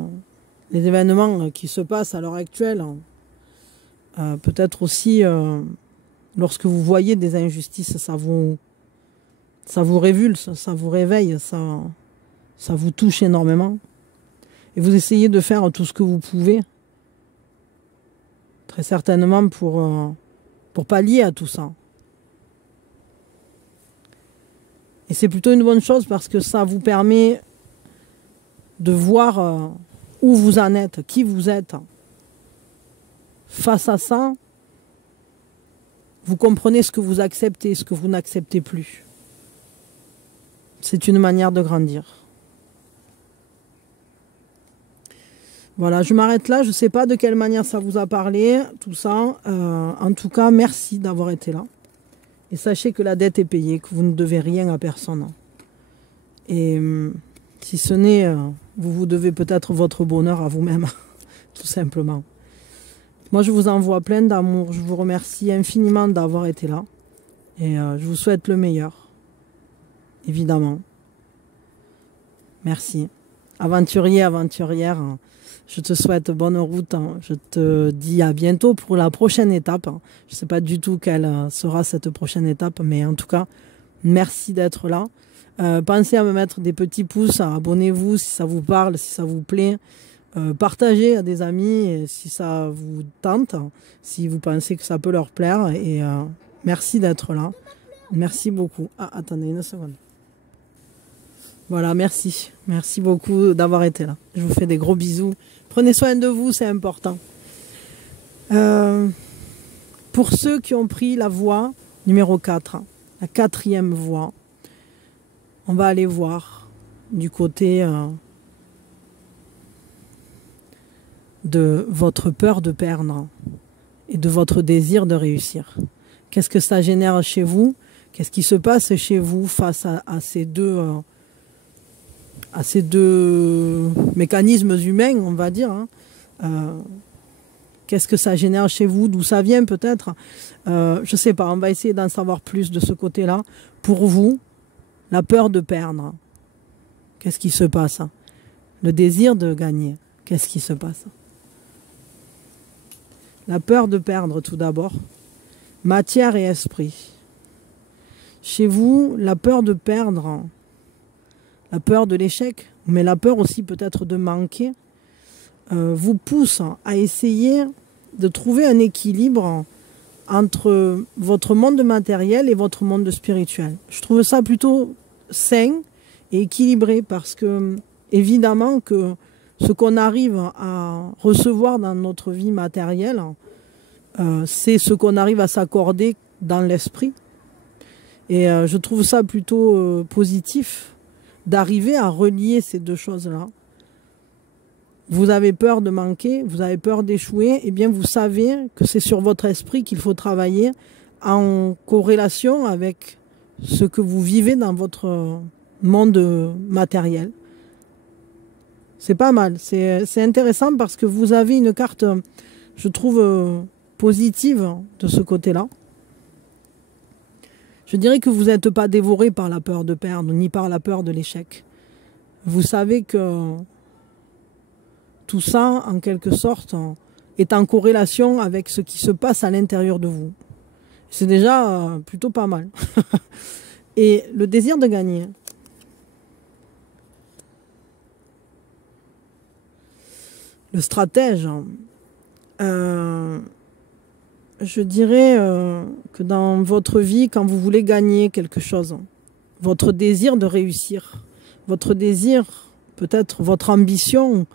les événements qui se passent à l'heure actuelle. Peut-être aussi, lorsque vous voyez des injustices, ça vous révulse, ça vous réveille, ça vous touche énormément. Et vous essayez de faire tout ce que vous pouvez, très certainement pour pallier à tout ça. Et c'est plutôt une bonne chose parce que ça vous permet de voir où vous en êtes, qui vous êtes. Face à ça, vous comprenez ce que vous acceptez, ce que vous n'acceptez plus. C'est une manière de grandir. Voilà, je m'arrête là. Je ne sais pas de quelle manière ça vous a parlé, tout ça. En tout cas, merci d'avoir été là. Et sachez que la dette est payée, que vous ne devez rien à personne. Et si ce n'est, vous devez peut-être votre bonheur à vous-même, tout simplement. Moi, je vous envoie plein d'amour. Je vous remercie infiniment d'avoir été là. Et je vous souhaite le meilleur. Évidemment. Merci. Aventurier, aventurière, je te souhaite bonne route. Je te dis à bientôt pour la prochaine étape. Je ne sais pas du tout quelle sera cette prochaine étape, mais en tout cas, merci d'être là. Pensez à me mettre des petits pouces, abonnez-vous si ça vous parle, si ça vous plaît. Partagez à des amis si ça vous tente, si vous pensez que ça peut leur plaire. Et merci d'être là. Merci beaucoup. Ah, attendez une seconde. Voilà, merci. Merci beaucoup d'avoir été là. Je vous fais des gros bisous. Prenez soin de vous, c'est important. Pour ceux qui ont pris la voie numéro 4, la 4e voie, on va aller voir du côté de votre peur de perdre et de votre désir de réussir. Qu'est-ce que ça génère chez vous? Qu'est-ce qui se passe chez vous face à ces deux mécanismes humains, on va dire, qu'est-ce que ça génère chez vous, d'où ça vient peut-être, je ne sais pas, on va essayer d'en savoir plus de ce côté-là. Pour vous, la peur de perdre, qu'est-ce qui se passe? Le désir de gagner, qu'est-ce qui se passe? La peur de perdre tout d'abord, matière et esprit. Chez vous, la peur de perdre, la peur de l'échec, mais la peur aussi peut-être de manquer, vous pousse à essayer de trouver un équilibre entre votre monde matériel et votre monde spirituel. Je trouve ça plutôt sain et équilibré parce que, évidemment, que ce qu'on arrive à recevoir dans notre vie matérielle, c'est ce qu'on arrive à s'accorder dans l'esprit. Et je trouve ça plutôt positif d'arriver à relier ces deux choses-là. Vous avez peur de manquer, vous avez peur d'échouer, eh bien vous savez que c'est sur votre esprit qu'il faut travailler en corrélation avec ce que vous vivez dans votre monde matériel. C'est pas mal, c'est intéressant parce que vous avez une carte, je trouve, positive de ce côté-là. Je dirais que vous n'êtes pas dévoré par la peur de perdre, ni par la peur de l'échec. Vous savez que tout ça, en quelque sorte, est en corrélation avec ce qui se passe à l'intérieur de vous. C'est déjà plutôt pas mal. Et le désir de gagner. Le stratège, je dirais que dans votre vie, quand vous voulez gagner quelque chose, votre désir de réussir, votre désir, peut-être votre ambition,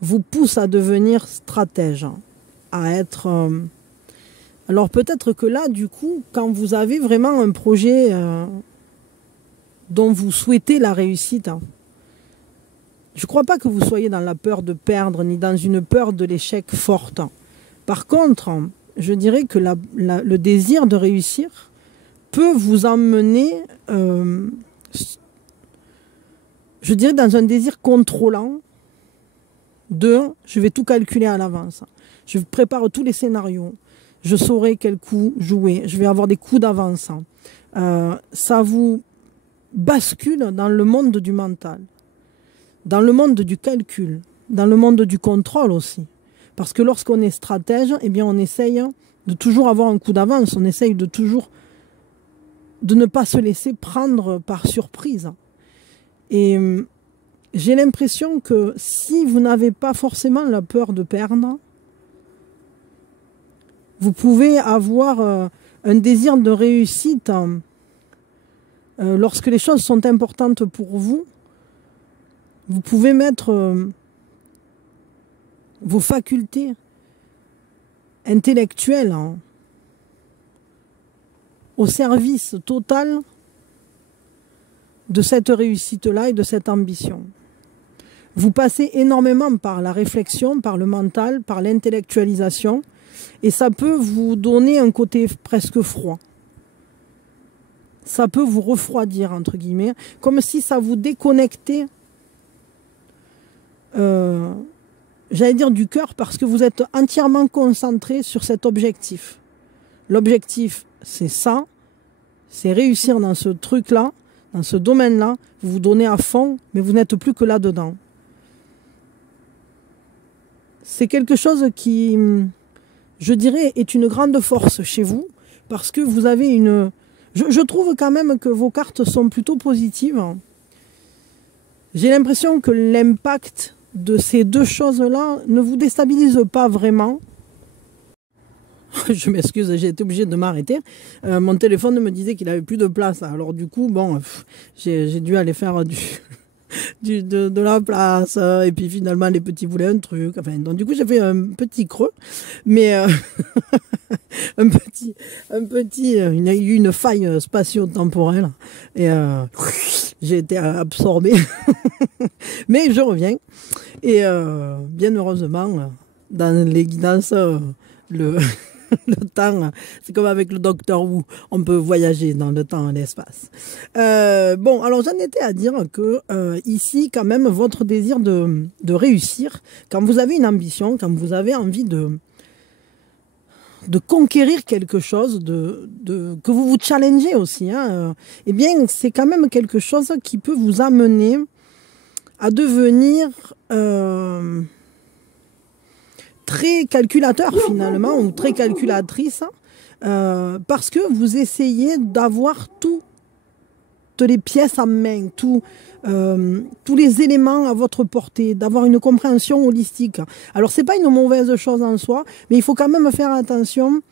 vous pousse à devenir stratège, à être... Alors peut-être que là, du coup, quand vous avez vraiment un projet dont vous souhaitez la réussite, je ne crois pas que vous soyez dans la peur de perdre, ni dans une peur de l'échec forte. Par contre, je dirais que le désir de réussir peut vous emmener, je dirais, dans un désir contrôlant de « je vais tout calculer à l'avance, je prépare tous les scénarios, je saurai quel coup jouer, je vais avoir des coups d'avance ». Ça vous bascule dans le monde du mental, dans le monde du calcul, dans le monde du contrôle aussi. Parce que lorsqu'on est stratège, eh bien on essaye de toujours avoir un coup d'avance, on essaye de toujours de ne pas se laisser prendre par surprise. Et j'ai l'impression que si vous n'avez pas forcément la peur de perdre, vous pouvez avoir un désir de réussite lorsque les choses sont importantes pour vous. Vous pouvez mettre vos facultés intellectuelles au service total de cette réussite-là et de cette ambition. Vous passez énormément par la réflexion, par le mental, par l'intellectualisation, et ça peut vous donner un côté presque froid. Ça peut vous refroidir, entre guillemets, comme si ça vous déconnectait, j'allais dire du cœur, parce que vous êtes entièrement concentré sur cet objectif. L'objectif, c'est ça, c'est réussir dans ce truc-là, dans ce domaine-là, vous vous donnez à fond, mais vous n'êtes plus que là-dedans. C'est quelque chose qui, je dirais, est une grande force chez vous, parce que vous avez une... Je trouve quand même que vos cartes sont plutôt positives. J'ai l'impression que l'impact de ces deux choses-là ne vous déstabilise pas vraiment. Je m'excuse, j'ai été obligée de m'arrêter. Mon téléphone me disait qu'il avait plus de place. Alors du coup, bon, j'ai dû aller faire de la place. Et puis finalement, les petits voulaient un truc. Enfin, donc du coup, j'ai fait un petit creux. Mais un petit, il y a eu une faille spatio-temporelle. Et j'ai été absorbée. Mais je reviens. Et bien heureusement, dans les guidances, le temps, c'est comme avec le Docteur Who, on peut voyager dans le temps et l'espace. Bon, alors j'en étais à dire que ici, quand même, votre désir de réussir, quand vous avez une ambition, quand vous avez envie de conquérir quelque chose, que vous vous challengez aussi, hein, eh bien, c'est quand même quelque chose qui peut vous amener à devenir très calculateur finalement, ou très calculatrice, parce que vous essayez d'avoir toutes les pièces en main, tous les éléments à votre portée, d'avoir une compréhension holistique. Alors c'est pas une mauvaise chose en soi, mais il faut quand même faire attention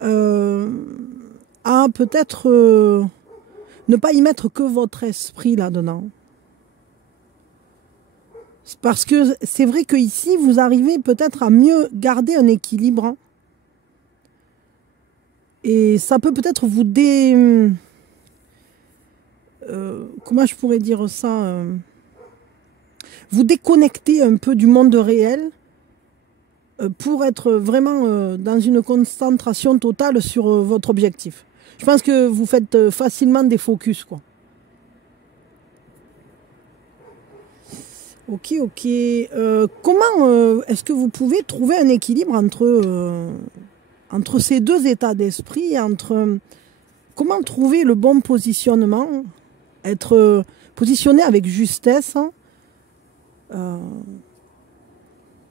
à peut-être ne pas y mettre que votre esprit là-dedans. Parce que c'est vrai qu'ici, vous arrivez peut-être à mieux garder un équilibre. Et ça peut peut-être vous comment je pourrais dire ça, vous déconnecter un peu du monde réel pour être vraiment dans une concentration totale sur votre objectif. Je pense que vous faites facilement des focus, quoi. Ok, ok. Comment est-ce que vous pouvez trouver un équilibre entre ces deux états d'esprit, comment trouver le bon positionnement, être positionné avec justesse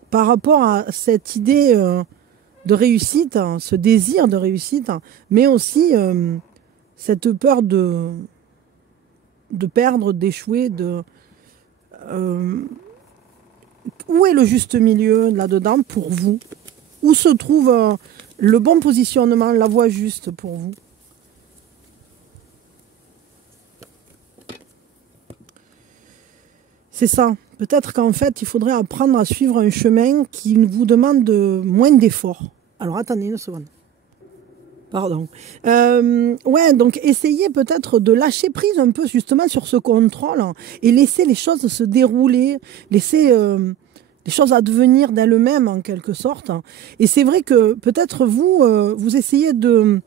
par rapport à cette idée de réussite, ce désir de réussite, mais aussi cette peur de perdre, d'échouer, où est le juste milieu là-dedans pour vous? Où se trouve le bon positionnement, la voie juste pour vous? C'est ça. Peut-être qu'en fait, il faudrait apprendre à suivre un chemin qui vous demande moins d'efforts. Alors, attendez une seconde. Pardon. Ouais, donc essayez peut-être de lâcher prise un peu justement sur ce contrôle et laisser les choses se dérouler, laisser les choses advenir d'elles-mêmes en quelque sorte. Et c'est vrai que peut-être vous essayez de...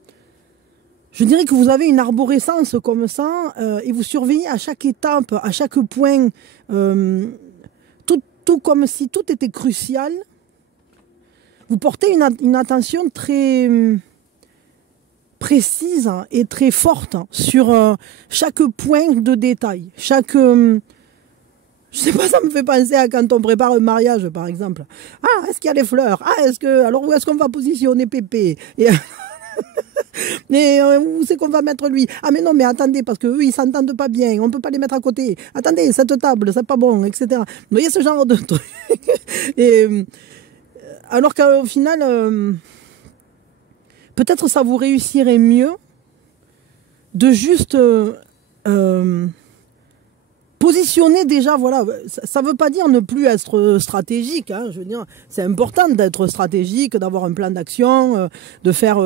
Je dirais que vous avez une arborescence comme ça et vous surveillez à chaque étape, à chaque point, tout comme si tout était crucial. Vous portez une attention très précise et très forte sur chaque point de détail. Je sais pas, ça me fait penser à quand on prépare un mariage, par exemple. Ah, est-ce qu'il y a des fleurs? Ah, alors où est-ce qu'on va positionner Pépé? Et où c'est qu'on va mettre lui? Ah mais non, mais attendez, parce qu'eux, ils s'entendent pas bien, on peut pas les mettre à côté. Attendez, cette table, c'est pas bon, etc. Vous voyez ce genre de trucs. Et alors qu'au final, peut-être ça vous réussirait mieux de juste positionner déjà, voilà, ça ne veut pas dire ne plus être stratégique, hein, je veux dire, c'est important d'être stratégique, d'avoir un plan d'action, de faire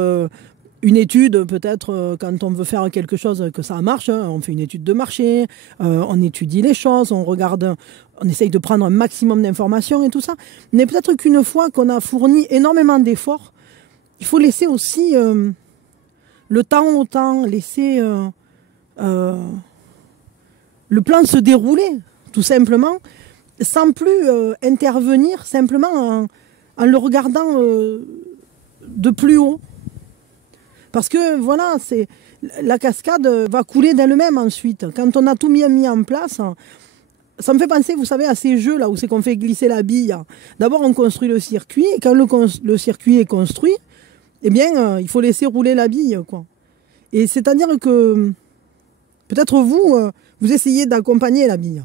une étude peut-être quand on veut faire quelque chose que ça marche, hein, on fait une étude de marché, on étudie les choses, on regarde, on essaye de prendre un maximum d'informations et tout ça, mais peut-être qu'une fois qu'on a fourni énormément d'efforts, il faut laisser aussi le temps au temps, laisser le plan se dérouler, tout simplement, sans plus intervenir, simplement en le regardant de plus haut. Parce que, voilà, la cascade va couler d'elle-même ensuite. Quand on a tout mis en place, ça me fait penser, vous savez, à ces jeux là où c'est qu'on fait glisser la bille. D'abord, on construit le circuit, et quand le circuit est construit, eh bien, il faut laisser rouler la bille, quoi. Et c'est-à-dire que, peut-être vous essayez d'accompagner la bille.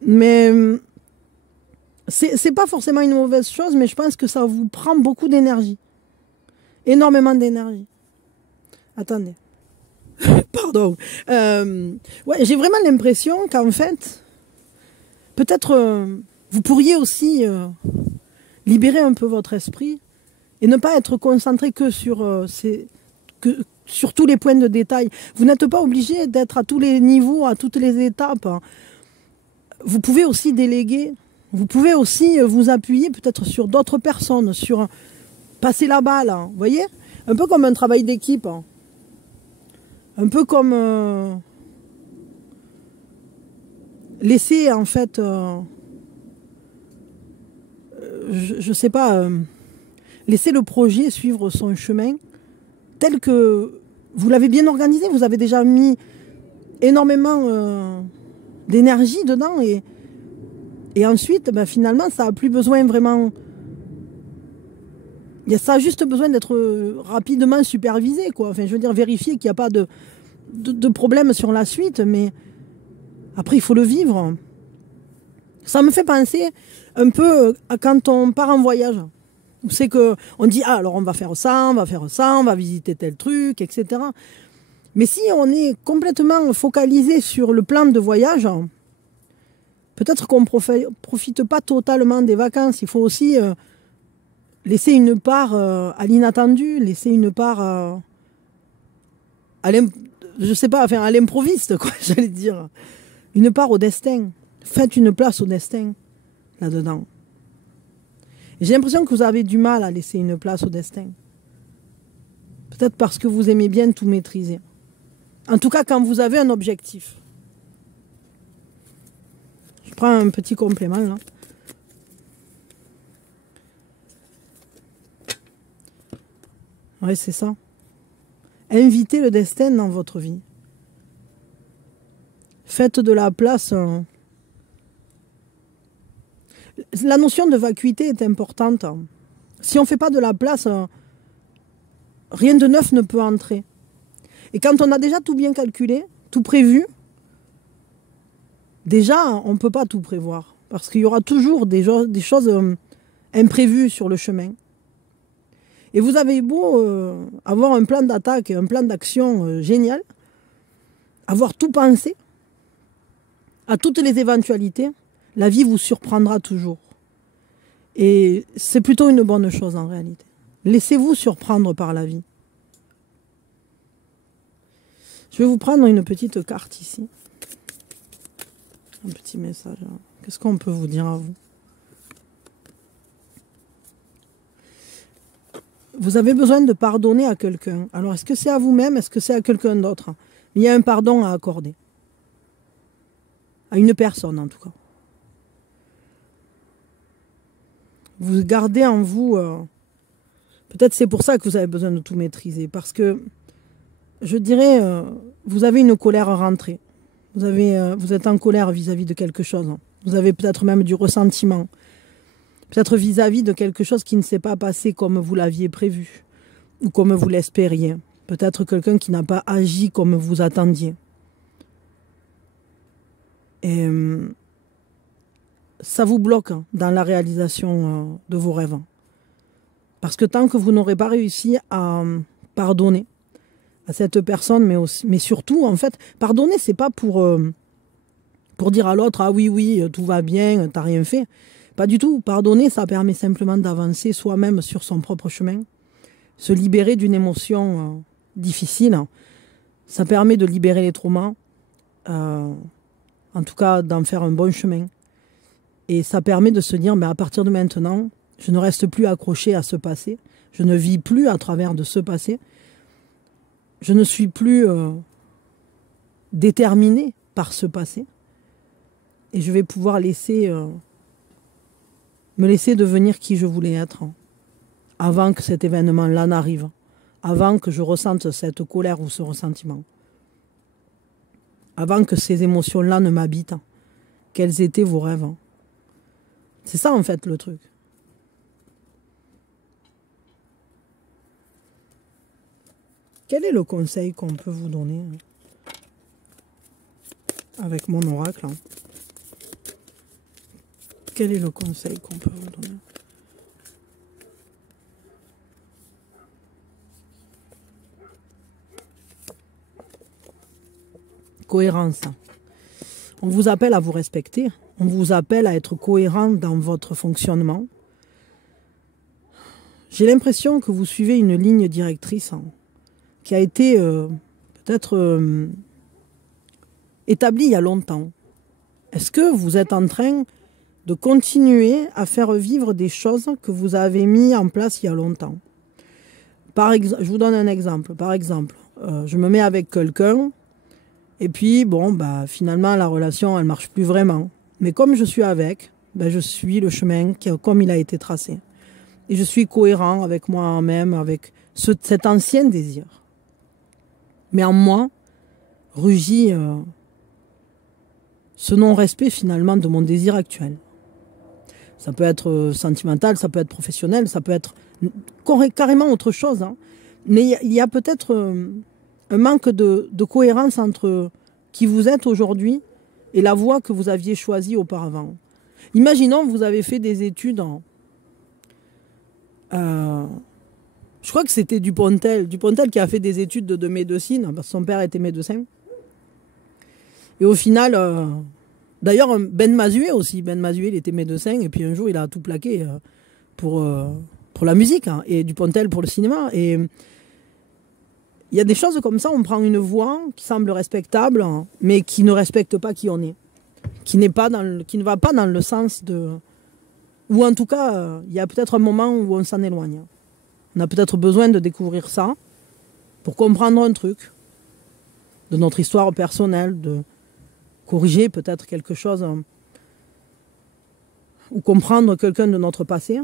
Mais c'est pas forcément une mauvaise chose, mais je pense que ça vous prend beaucoup d'énergie. Énormément d'énergie. Attendez. Pardon. Ouais, j'ai vraiment l'impression qu'en fait, peut-être vous pourriez aussi libérer un peu votre esprit et ne pas être concentré que sur sur tous les points de détail. Vous n'êtes pas obligé d'être à tous les niveaux, à toutes les étapes. Vous pouvez aussi déléguer. Vous pouvez aussi vous appuyer peut-être sur d'autres personnes, sur passer la balle, hein, vous voyez? Un peu comme un travail d'équipe. Hein. Un peu comme laisser en fait, je sais pas, laisser le projet suivre son chemin tel que vous l'avez bien organisé, vous avez déjà mis énormément d'énergie dedans et ensuite, ben, finalement, ça n'a plus besoin vraiment... Ça a juste besoin d'être rapidement supervisé, quoi. Enfin, je veux dire, vérifier qu'il n'y a pas de problème sur la suite, mais après, il faut le vivre. Ça me fait penser un peu à quand on part en voyage. C'est qu'on dit, ah, alors on va faire ça, on va faire ça, on va visiter tel truc, etc. Mais si on est complètement focalisé sur le plan de voyage, peut-être qu'on ne profite pas totalement des vacances. Il faut aussi... laisser une part à l'inattendu, laisser une part je sais pas, enfin à l'improviste, quoi, j'allais dire. Une part au destin. Faites une place au destin, là-dedans. J'ai l'impression que vous avez du mal à laisser une place au destin. Peut-être parce que vous aimez bien tout maîtriser. En tout cas, quand vous avez un objectif. Je prends un petit complément, là. Oui, c'est ça. Invitez le destin dans votre vie. Faites de la place. La notion de vacuité est importante. Si on ne fait pas de la place, rien de neuf ne peut entrer. Et quand on a déjà tout bien calculé, tout prévu, déjà, on ne peut pas tout prévoir. Parce qu'il y aura toujours des choses imprévues sur le chemin. Et vous avez beau avoir un plan d'attaque, un plan d'action génial, avoir tout pensé, à toutes les éventualités, la vie vous surprendra toujours. Et c'est plutôt une bonne chose en réalité. Laissez-vous surprendre par la vie. Je vais vous prendre une petite carte ici. Un petit message. Qu'est-ce qu'on peut vous dire à vous? Vous avez besoin de pardonner à quelqu'un. Alors, est-ce que c'est à vous-même? Est-ce que c'est à quelqu'un d'autre? Il y a un pardon à accorder. À une personne, en tout cas. Vous gardez en vous... peut-être c'est pour ça que vous avez besoin de tout maîtriser. Parce que, je dirais, vous avez une colère rentrée. Vous êtes en colère vis-à-vis de quelque chose. Vous avez peut-être même du ressentiment. Peut-être vis-à-vis de quelque chose qui ne s'est pas passé comme vous l'aviez prévu. Ou comme vous l'espériez. Peut-être quelqu'un qui n'a pas agi comme vous attendiez. Et ça vous bloque dans la réalisation de vos rêves. Parce que tant que vous n'aurez pas réussi à pardonner à cette personne, mais surtout, en fait, pardonner, c'est pas pour dire à l'autre, ah oui, tout va bien, t'as rien fait. Pas du tout. Pardonner, ça permet simplement d'avancer soi-même sur son propre chemin. Se libérer d'une émotion difficile. Ça permet de libérer les traumas. En tout cas, d'en faire un bon chemin. Et ça permet de se dire, mais à partir de maintenant, je ne reste plus accroché à ce passé. Je ne vis plus à travers de ce passé. Je ne suis plus déterminé par ce passé. Et je vais pouvoir me laisser devenir qui je voulais être avant que cet événement-là n'arrive, avant que je ressente cette colère ou ce ressentiment, avant que ces émotions-là ne m'habitent. Quels étaient vos rêves? C'est ça en fait le truc. Quel est le conseil qu'on peut vous donner avec mon oracle? Quel est le conseil qu'on peut vous donner? Cohérence. On vous appelle à vous respecter. On vous appelle à être cohérent dans votre fonctionnement. J'ai l'impression que vous suivez une ligne directrice qui a été peut-être établie il y a longtemps. Est-ce que vous êtes en train de continuer à faire vivre des choses que vous avez mis en place il y a longtemps? Je vous donne un exemple. Par exemple, je me mets avec quelqu'un et puis, finalement, la relation, elle marche plus vraiment. Mais comme je suis avec, je suis le chemin comme il a été tracé. Et je suis cohérent avec moi-même, avec cet ancien désir. Mais en moi, rugit ce non-respect finalement de mon désir actuel. Ça peut être sentimental, ça peut être professionnel, ça peut être carrément autre chose. Hein. Mais il y a peut-être un manque de cohérence entre qui vous êtes aujourd'hui et la voie que vous aviez choisie auparavant. Imaginons que vous avez fait des études je crois que c'était Dupontel qui a fait des études de médecine, parce que son père était médecin. Et au final, d'ailleurs, Ben Mazué aussi. Ben Mazué, il était médecin, et puis un jour, il a tout plaqué pour la musique, hein, et Dupontel pour le cinéma. Et il y a des choses comme ça, on prend une voie qui semble respectable, mais qui ne respecte pas qui on est. Qui ne va pas dans le sens de... Ou en tout cas, il y a peut-être un moment où on s'en éloigne. On a peut-être besoin de découvrir ça pour comprendre un truc de notre histoire personnelle, de corriger peut-être quelque chose ou comprendre quelqu'un de notre passé.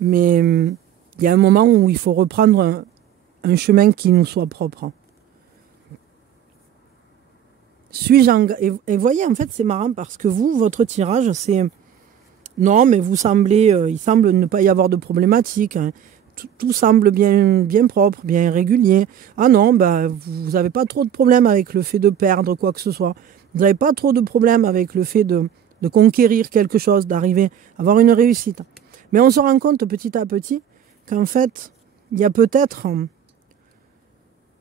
Mais il y a un moment où il faut reprendre un chemin qui nous soit propre. Et voyez, en fait, c'est marrant parce que vous, votre tirage, c'est... Non, mais vous semblez... il semble ne pas y avoir de problématique. Hein. Tout semble bien propre, bien régulier. Ah non, bah, vous n'avez pas trop de problèmes avec le fait de perdre quoi que ce soit. Vous n'avez pas trop de problèmes avec le fait de conquérir quelque chose, d'arriver à avoir une réussite. Mais on se rend compte petit à petit qu'en fait, il y a peut-être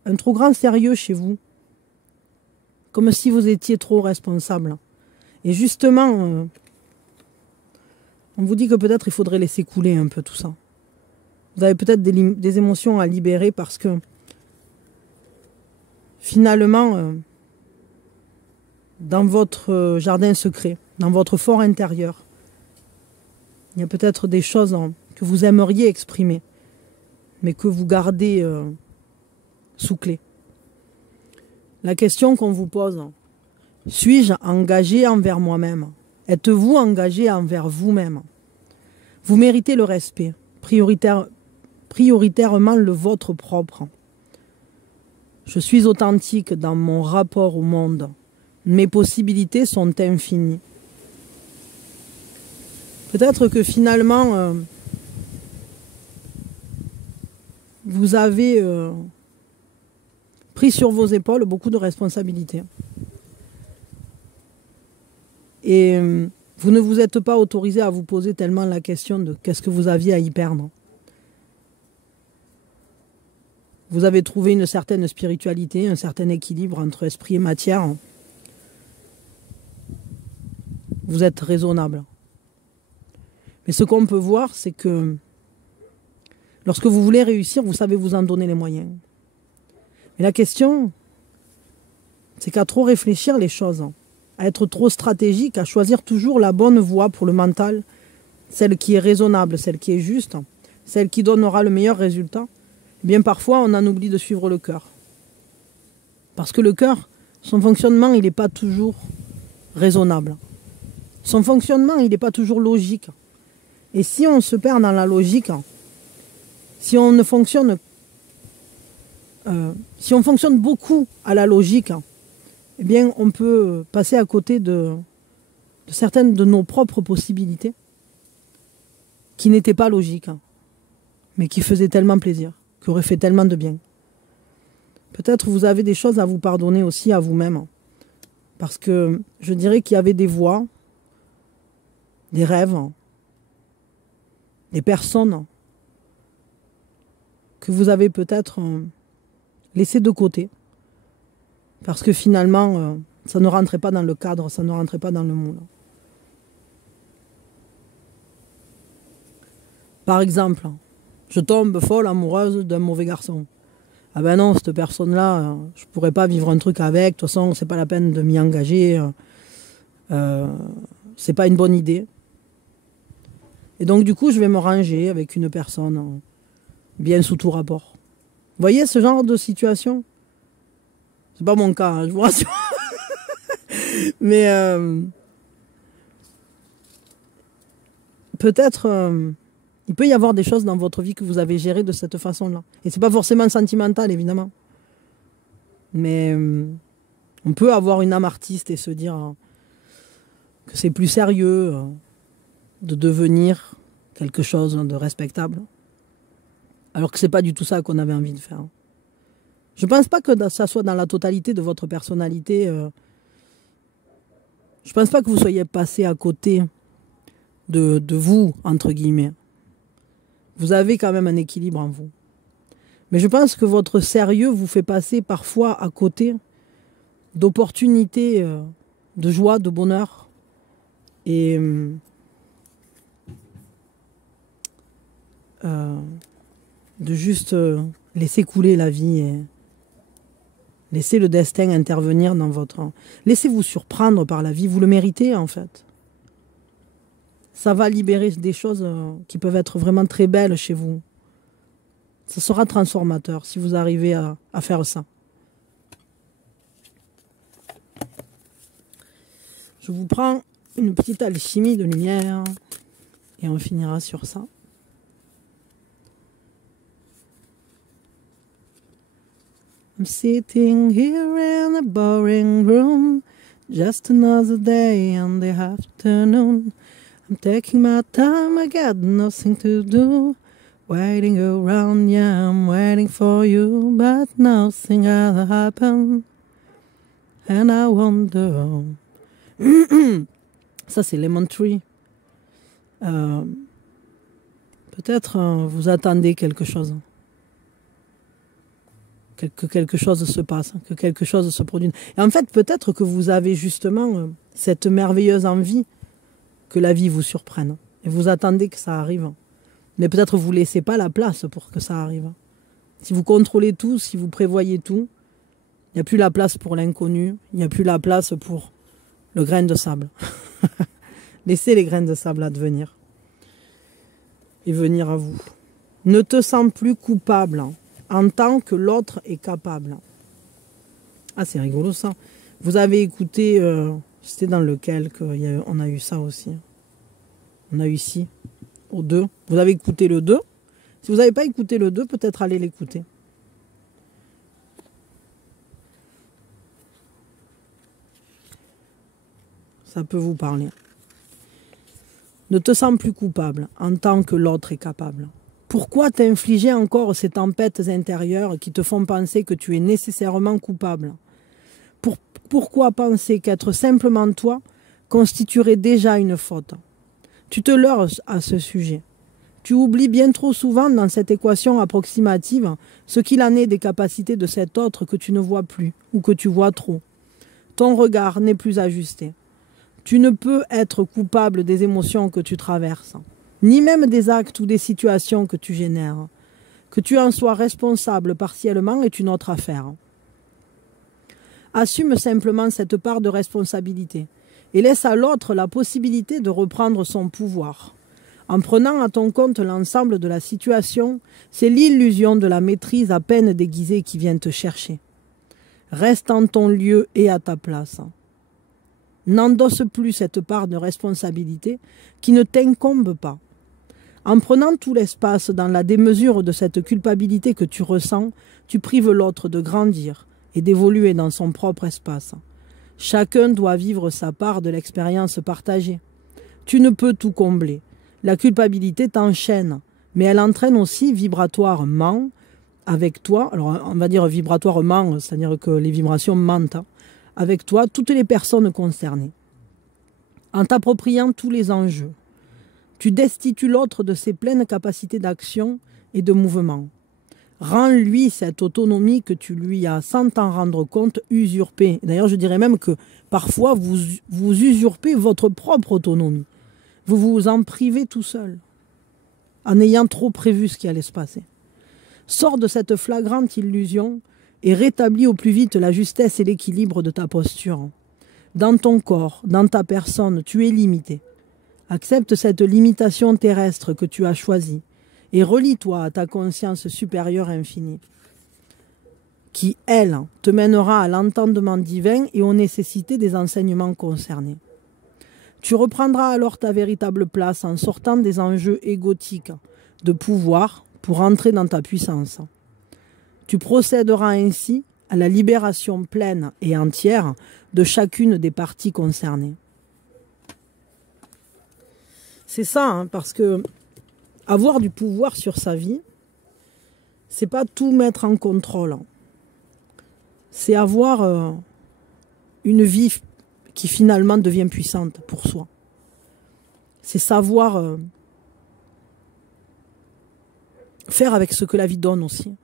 un trop grand sérieux chez vous. Comme si vous étiez trop responsable. Et justement, on vous dit que peut-être il faudrait laisser couler un peu tout ça. Vous avez peut-être des émotions à libérer parce que finalement, dans votre jardin secret, dans votre fort intérieur, il y a peut-être des choses que vous aimeriez exprimer, mais que vous gardez sous clé. La question qu'on vous pose, suis-je engagé envers moi-même? Êtes-vous engagé envers vous-même? Vous méritez le respect, prioritairement le vôtre propre. Je suis authentique dans mon rapport au monde. Mes possibilités sont infinies. Peut-être que finalement, vous avez pris sur vos épaules beaucoup de responsabilités. Et vous ne vous êtes pas autorisé à vous poser tellement la question de qu'est-ce que vous aviez à y perdre. Vous avez trouvé une certaine spiritualité, un certain équilibre entre esprit et matière. Vous êtes raisonnable. Mais ce qu'on peut voir, c'est que lorsque vous voulez réussir, vous savez vous en donner les moyens. Mais la question, c'est qu'à trop réfléchir les choses, à être trop stratégique, à choisir toujours la bonne voie pour le mental, celle qui est raisonnable, celle qui est juste, celle qui donnera le meilleur résultat, eh bien parfois on en oublie de suivre le cœur. Parce que le cœur, son fonctionnement, il n'est pas toujours raisonnable. Son fonctionnement, il n'est pas toujours logique. Et si on se perd dans la logique, si on fonctionne beaucoup à la logique, eh bien, on peut passer à côté de certaines de nos propres possibilités qui n'étaient pas logiques, mais qui faisaient tellement plaisir, qui auraient fait tellement de bien. Peut-être vous avez des choses à vous pardonner aussi à vous-même, parce que je dirais qu'il y avait des voies, des rêves, des personnes que vous avez peut-être laissées de côté. Parce que finalement, ça ne rentrait pas dans le cadre, ça ne rentrait pas dans le moule. Par exemple, je tombe folle amoureuse d'un mauvais garçon. Ah ben non, cette personne-là, je ne pourrais pas vivre un truc avec, de toute façon, c'est pas la peine de m'y engager, c'est pas une bonne idée. Et donc du coup, je vais me ranger avec une personne bien sous tout rapport. Vous voyez ce genre de situation? C'est pas mon cas, hein, je vous rassure. Mais peut-être il peut y avoir des choses dans votre vie que vous avez gérées de cette façon-là. Et c'est pas forcément sentimental, évidemment. Mais on peut avoir une âme artiste et se dire que c'est plus sérieux de devenir quelque chose de respectable. Alors que c'est pas du tout ça qu'on avait envie de faire. Je pense pas que ça soit dans la totalité de votre personnalité. Je pense pas que vous soyez passé à côté de vous, entre guillemets. Vous avez quand même un équilibre en vous. Mais je pense que votre sérieux vous fait passer parfois à côté d'opportunités, de joie, de bonheur. Et de juste laisser couler la vie et laisser le destin intervenir dans votre... Laissez-vous surprendre par la vie, vous le méritez en fait. Ça va libérer des choses qui peuvent être vraiment très belles chez vous. Ça sera transformateur si vous arrivez à faire ça. Je vous prends une petite alchimie de lumière et on finira sur ça. I'm sitting here in a boring room, just another day in the afternoon. I'm taking my time, I got nothing to do. Waiting around, yeah, I'm waiting for you, but nothing has happened. And I wonder. Ça, c'est Lemon Tree. Peut-être vous attendez quelque chose. Que quelque chose se passe, que quelque chose se produise. Et en fait, peut-être que vous avez justement cette merveilleuse envie que la vie vous surprenne. Et vous attendez que ça arrive. Mais peut-être vous ne laissez pas la place pour que ça arrive. Si vous contrôlez tout, si vous prévoyez tout, il n'y a plus la place pour l'inconnu, il n'y a plus la place pour le grain de sable. Laissez les grains de sable advenir. Et venir à vous. Ne te sens plus coupable en tant que l'autre est capable. Ah, c'est rigolo ça. Vous avez écouté, c'était dans lequel on a eu ça aussi. On a eu ici, au 2. Vous avez écouté le 2. Si vous n'avez pas écouté le 2, peut-être allez l'écouter. Ça peut vous parler. Ne te sens plus coupable en tant que l'autre est capable. Pourquoi t'infliger encore ces tempêtes intérieures qui te font penser que tu es nécessairement coupable? Pourquoi penser qu'être simplement toi constituerait déjà une faute? Tu te leurres à ce sujet. Tu oublies bien trop souvent dans cette équation approximative ce qu'il en est des capacités de cet autre que tu ne vois plus ou que tu vois trop. Ton regard n'est plus ajusté. Tu ne peux être coupable des émotions que tu traverses, ni même des actes ou des situations que tu génères. Que tu en sois responsable partiellement est une autre affaire. Assume simplement cette part de responsabilité et laisse à l'autre la possibilité de reprendre son pouvoir. En prenant à ton compte l'ensemble de la situation, c'est l'illusion de la maîtrise à peine déguisée qui vient te chercher. Reste en ton lieu et à ta place. N'endosse plus cette part de responsabilité qui ne t'incombe pas. En prenant tout l'espace dans la démesure de cette culpabilité que tu ressens, tu prives l'autre de grandir et d'évoluer dans son propre espace. Chacun doit vivre sa part de l'expérience partagée. Tu ne peux tout combler. La culpabilité t'enchaîne, mais elle entraîne aussi vibratoirement avec toi, alors on va dire vibratoirement, c'est-à-dire que les vibrations mentent, avec toi toutes les personnes concernées. En t'appropriant tous les enjeux, tu destitues l'autre de ses pleines capacités d'action et de mouvement. Rends-lui cette autonomie que tu lui as, sans t'en rendre compte, usurpée. D'ailleurs, je dirais même que parfois, vous usurpez votre propre autonomie. Vous vous en privez tout seul, en ayant trop prévu ce qui allait se passer. Sors de cette flagrante illusion et rétablis au plus vite la justesse et l'équilibre de ta posture. Dans ton corps, dans ta personne, tu es limité. Accepte cette limitation terrestre que tu as choisie et relie-toi à ta conscience supérieure infinie, qui, elle, te mènera à l'entendement divin et aux nécessités des enseignements concernés. Tu reprendras alors ta véritable place en sortant des enjeux égotiques de pouvoir pour entrer dans ta puissance. Tu procéderas ainsi à la libération pleine et entière de chacune des parties concernées. C'est ça, parce que avoir du pouvoir sur sa vie, c'est pas tout mettre en contrôle. C'est avoir une vie qui finalement devient puissante pour soi. C'est savoir faire avec ce que la vie donne aussi.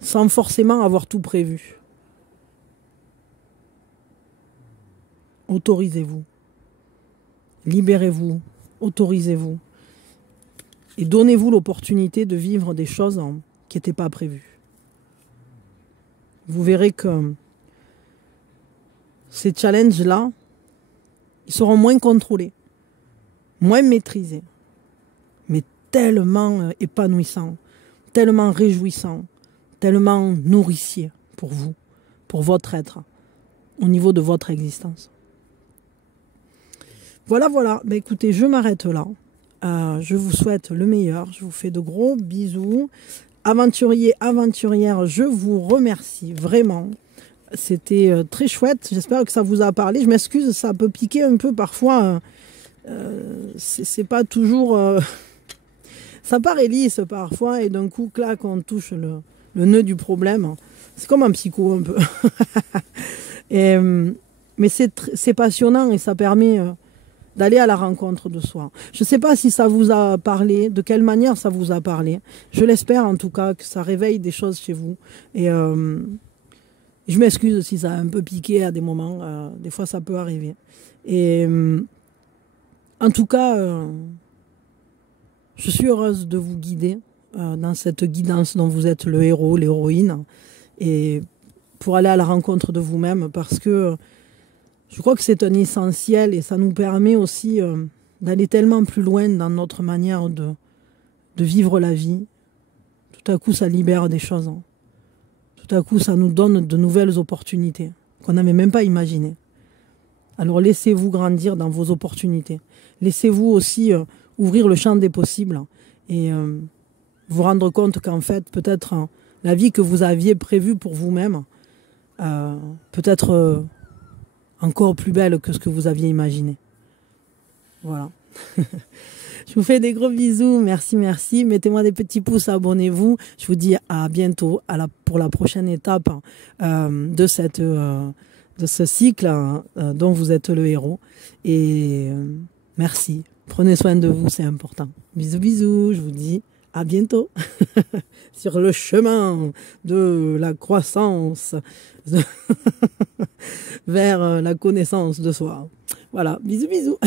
Sans forcément avoir tout prévu. Autorisez-vous. Libérez-vous. Autorisez-vous. Et donnez-vous l'opportunité de vivre des choses qui n'étaient pas prévues. Vous verrez que ces challenges-là, ils seront moins contrôlés, moins maîtrisés, mais tellement épanouissants, tellement réjouissants, tellement nourriciers pour vous, pour votre être, au niveau de votre existence. Voilà, voilà. Ben, écoutez, je m'arrête là. Je vous souhaite le meilleur. Je vous fais de gros bisous. Aventuriers, aventurières, je vous remercie vraiment. C'était très chouette. J'espère que ça vous a parlé. Je m'excuse, ça peut piquer un peu parfois. C'est pas toujours... ça paraît lisse parfois et d'un coup, clac, on touche le nœud du problème. C'est comme un psycho un peu. Mais c'est passionnant et ça permet... d'aller à la rencontre de soi. Je ne sais pas si ça vous a parlé, de quelle manière ça vous a parlé. Je l'espère en tout cas que ça réveille des choses chez vous. Et je m'excuse si ça a un peu piqué à des moments. Des fois, ça peut arriver. Et en tout cas, je suis heureuse de vous guider dans cette guidance dont vous êtes le héros, l'héroïne. Et pour aller à la rencontre de vous-même parce que je crois que c'est un essentiel et ça nous permet aussi d'aller tellement plus loin dans notre manière de vivre la vie. Tout à coup, ça libère des choses. Tout à coup, ça nous donne de nouvelles opportunités qu'on n'avait même pas imaginées. Alors laissez-vous grandir dans vos opportunités. Laissez-vous aussi ouvrir le champ des possibles et vous rendre compte qu'en fait, peut-être la vie que vous aviez prévue pour vous-même peut-être... encore plus belle que ce que vous aviez imaginé. Voilà. Je vous fais des gros bisous. Merci, merci. Mettez-moi des petits pouces, abonnez-vous. Je vous dis à bientôt pour la prochaine étape de ce cycle dont vous êtes le héros. Et merci. Prenez soin de vous, c'est important. Bisous, bisous. Je vous dis à bientôt sur le chemin de la croissance vers la connaissance de soi. Voilà, bisous, bisous.